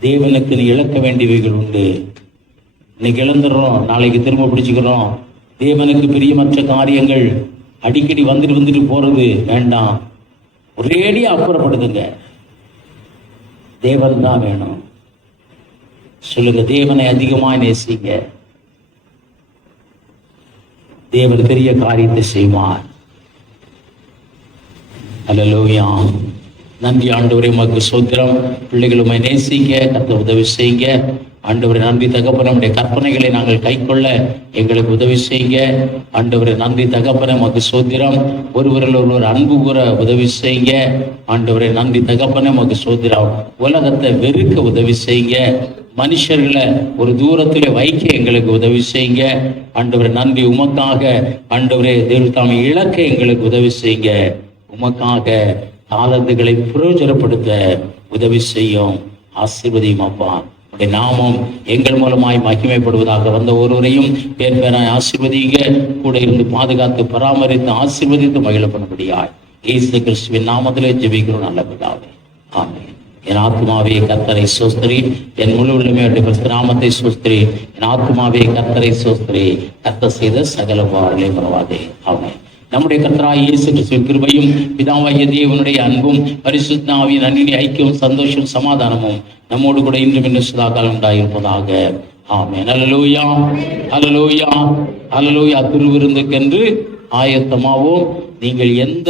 தேவனுக்கு நீ இழக்க வேண்டியவைகள் உண்டு. இன்னைக்கு இழந்துடுறோம், நாளைக்கு திரும்ப பிடிச்சுக்கிறோம். தேவனுக்கு பிரியமற்ற காரியங்கள் அடிக்கடி வந்துட்டு போறது வேண்டாம். ஒரேடியா அப்புறப்படுத்துங்க. தேவன் தான் வேணும். சொல்லுங்க, தேவனை அதிகமாக நேசிங்க. தேவன் பெரிய காரியத்தை செய்வார். அல்லேலூயா. நன்றி ஆண்டவரே, உமக்கு ஸ்தோத்திரம். பிள்ளைகளுமை நேசிங்க, கர்த்தர் உதவி செய்யுங்க. ஆண்டவரே நன்றி தகப்பனே, நம்முடைய கற்பனைகளை நாங்கள் கைக்கொள்ள எங்களுக்கு உதவி செய்யுங்க. ஆண்டவரே நன்றி தகப்பனே, உமக்கு ஸ்தோத்திரம். ஒருவரில் ஒருவர் அன்பு கூற உதவி செய்யுங்க. ஆண்டவரே நன்றி தகப்பனே, உமக்கு ஸ்தோத்திரம். உலகத்தை வெறுக்க உதவி செய்யுங்க. மனுஷர்களை ஒரு தூரத்தில் வைக்க எங்களுக்கு உதவி செய்யுங்க. ஆண்டவரே நன்றி. உமக்காக ஆண்டவரே தேவதாமை இழக்க எங்களுக்கு உதவி செய்யுங்க. உமக்காக தாளந்துகளை பிரயோஜனப்படுத்த உதவி செய்யும். ஆசீர்வதியும் அப்பா. உடைய நாமம் எங்கள் மூலமாய் மகிமைப்படுவதாக. வந்த ஒருவரையும் பேர் பேராய் ஆசீர்வதிங்க. கூட இருந்து பாதுகாத்து பராமரித்து ஆசீர்வதித்து மகிழப்படும்படியாய் இயேசு கிறிஸ்துவின் நாமத்திலே ஜெபிக்கிறோம் நல்ல பிதாவே. ஆமென். என் ஆத்மாவே கர்த்தரை சோஸ்திரி, என் முழு உள்ளமே நாமத்தை சோஸ்திரி. என் ஆத்மாவே கர்த்தரை சோஸ்திரி, கர்த்தர் செய்த சகல பாவங்களை மறவாதே. ஆமென். நம்முடைய கர்த்தராகிய இயேசு கிறிஸ்துவின் கிருபையும் பிதாவாகிய தேவனுடைய அன்பும் பரிசுத்த ஆவியின் அன்பின் ஐக்கியமும் சந்தோஷம் சமாதானமும் நம்மோடு கூட இன்றும் இன்னும் சதா காலம் உண்டாயிருப்பதாக. ஆமென். அல்லேலூயா, அல்லேலூயா, அல்லேலூயா. திருவிருந்துக்கென்று ஆயத்தமாவோம். நீங்கள் எந்த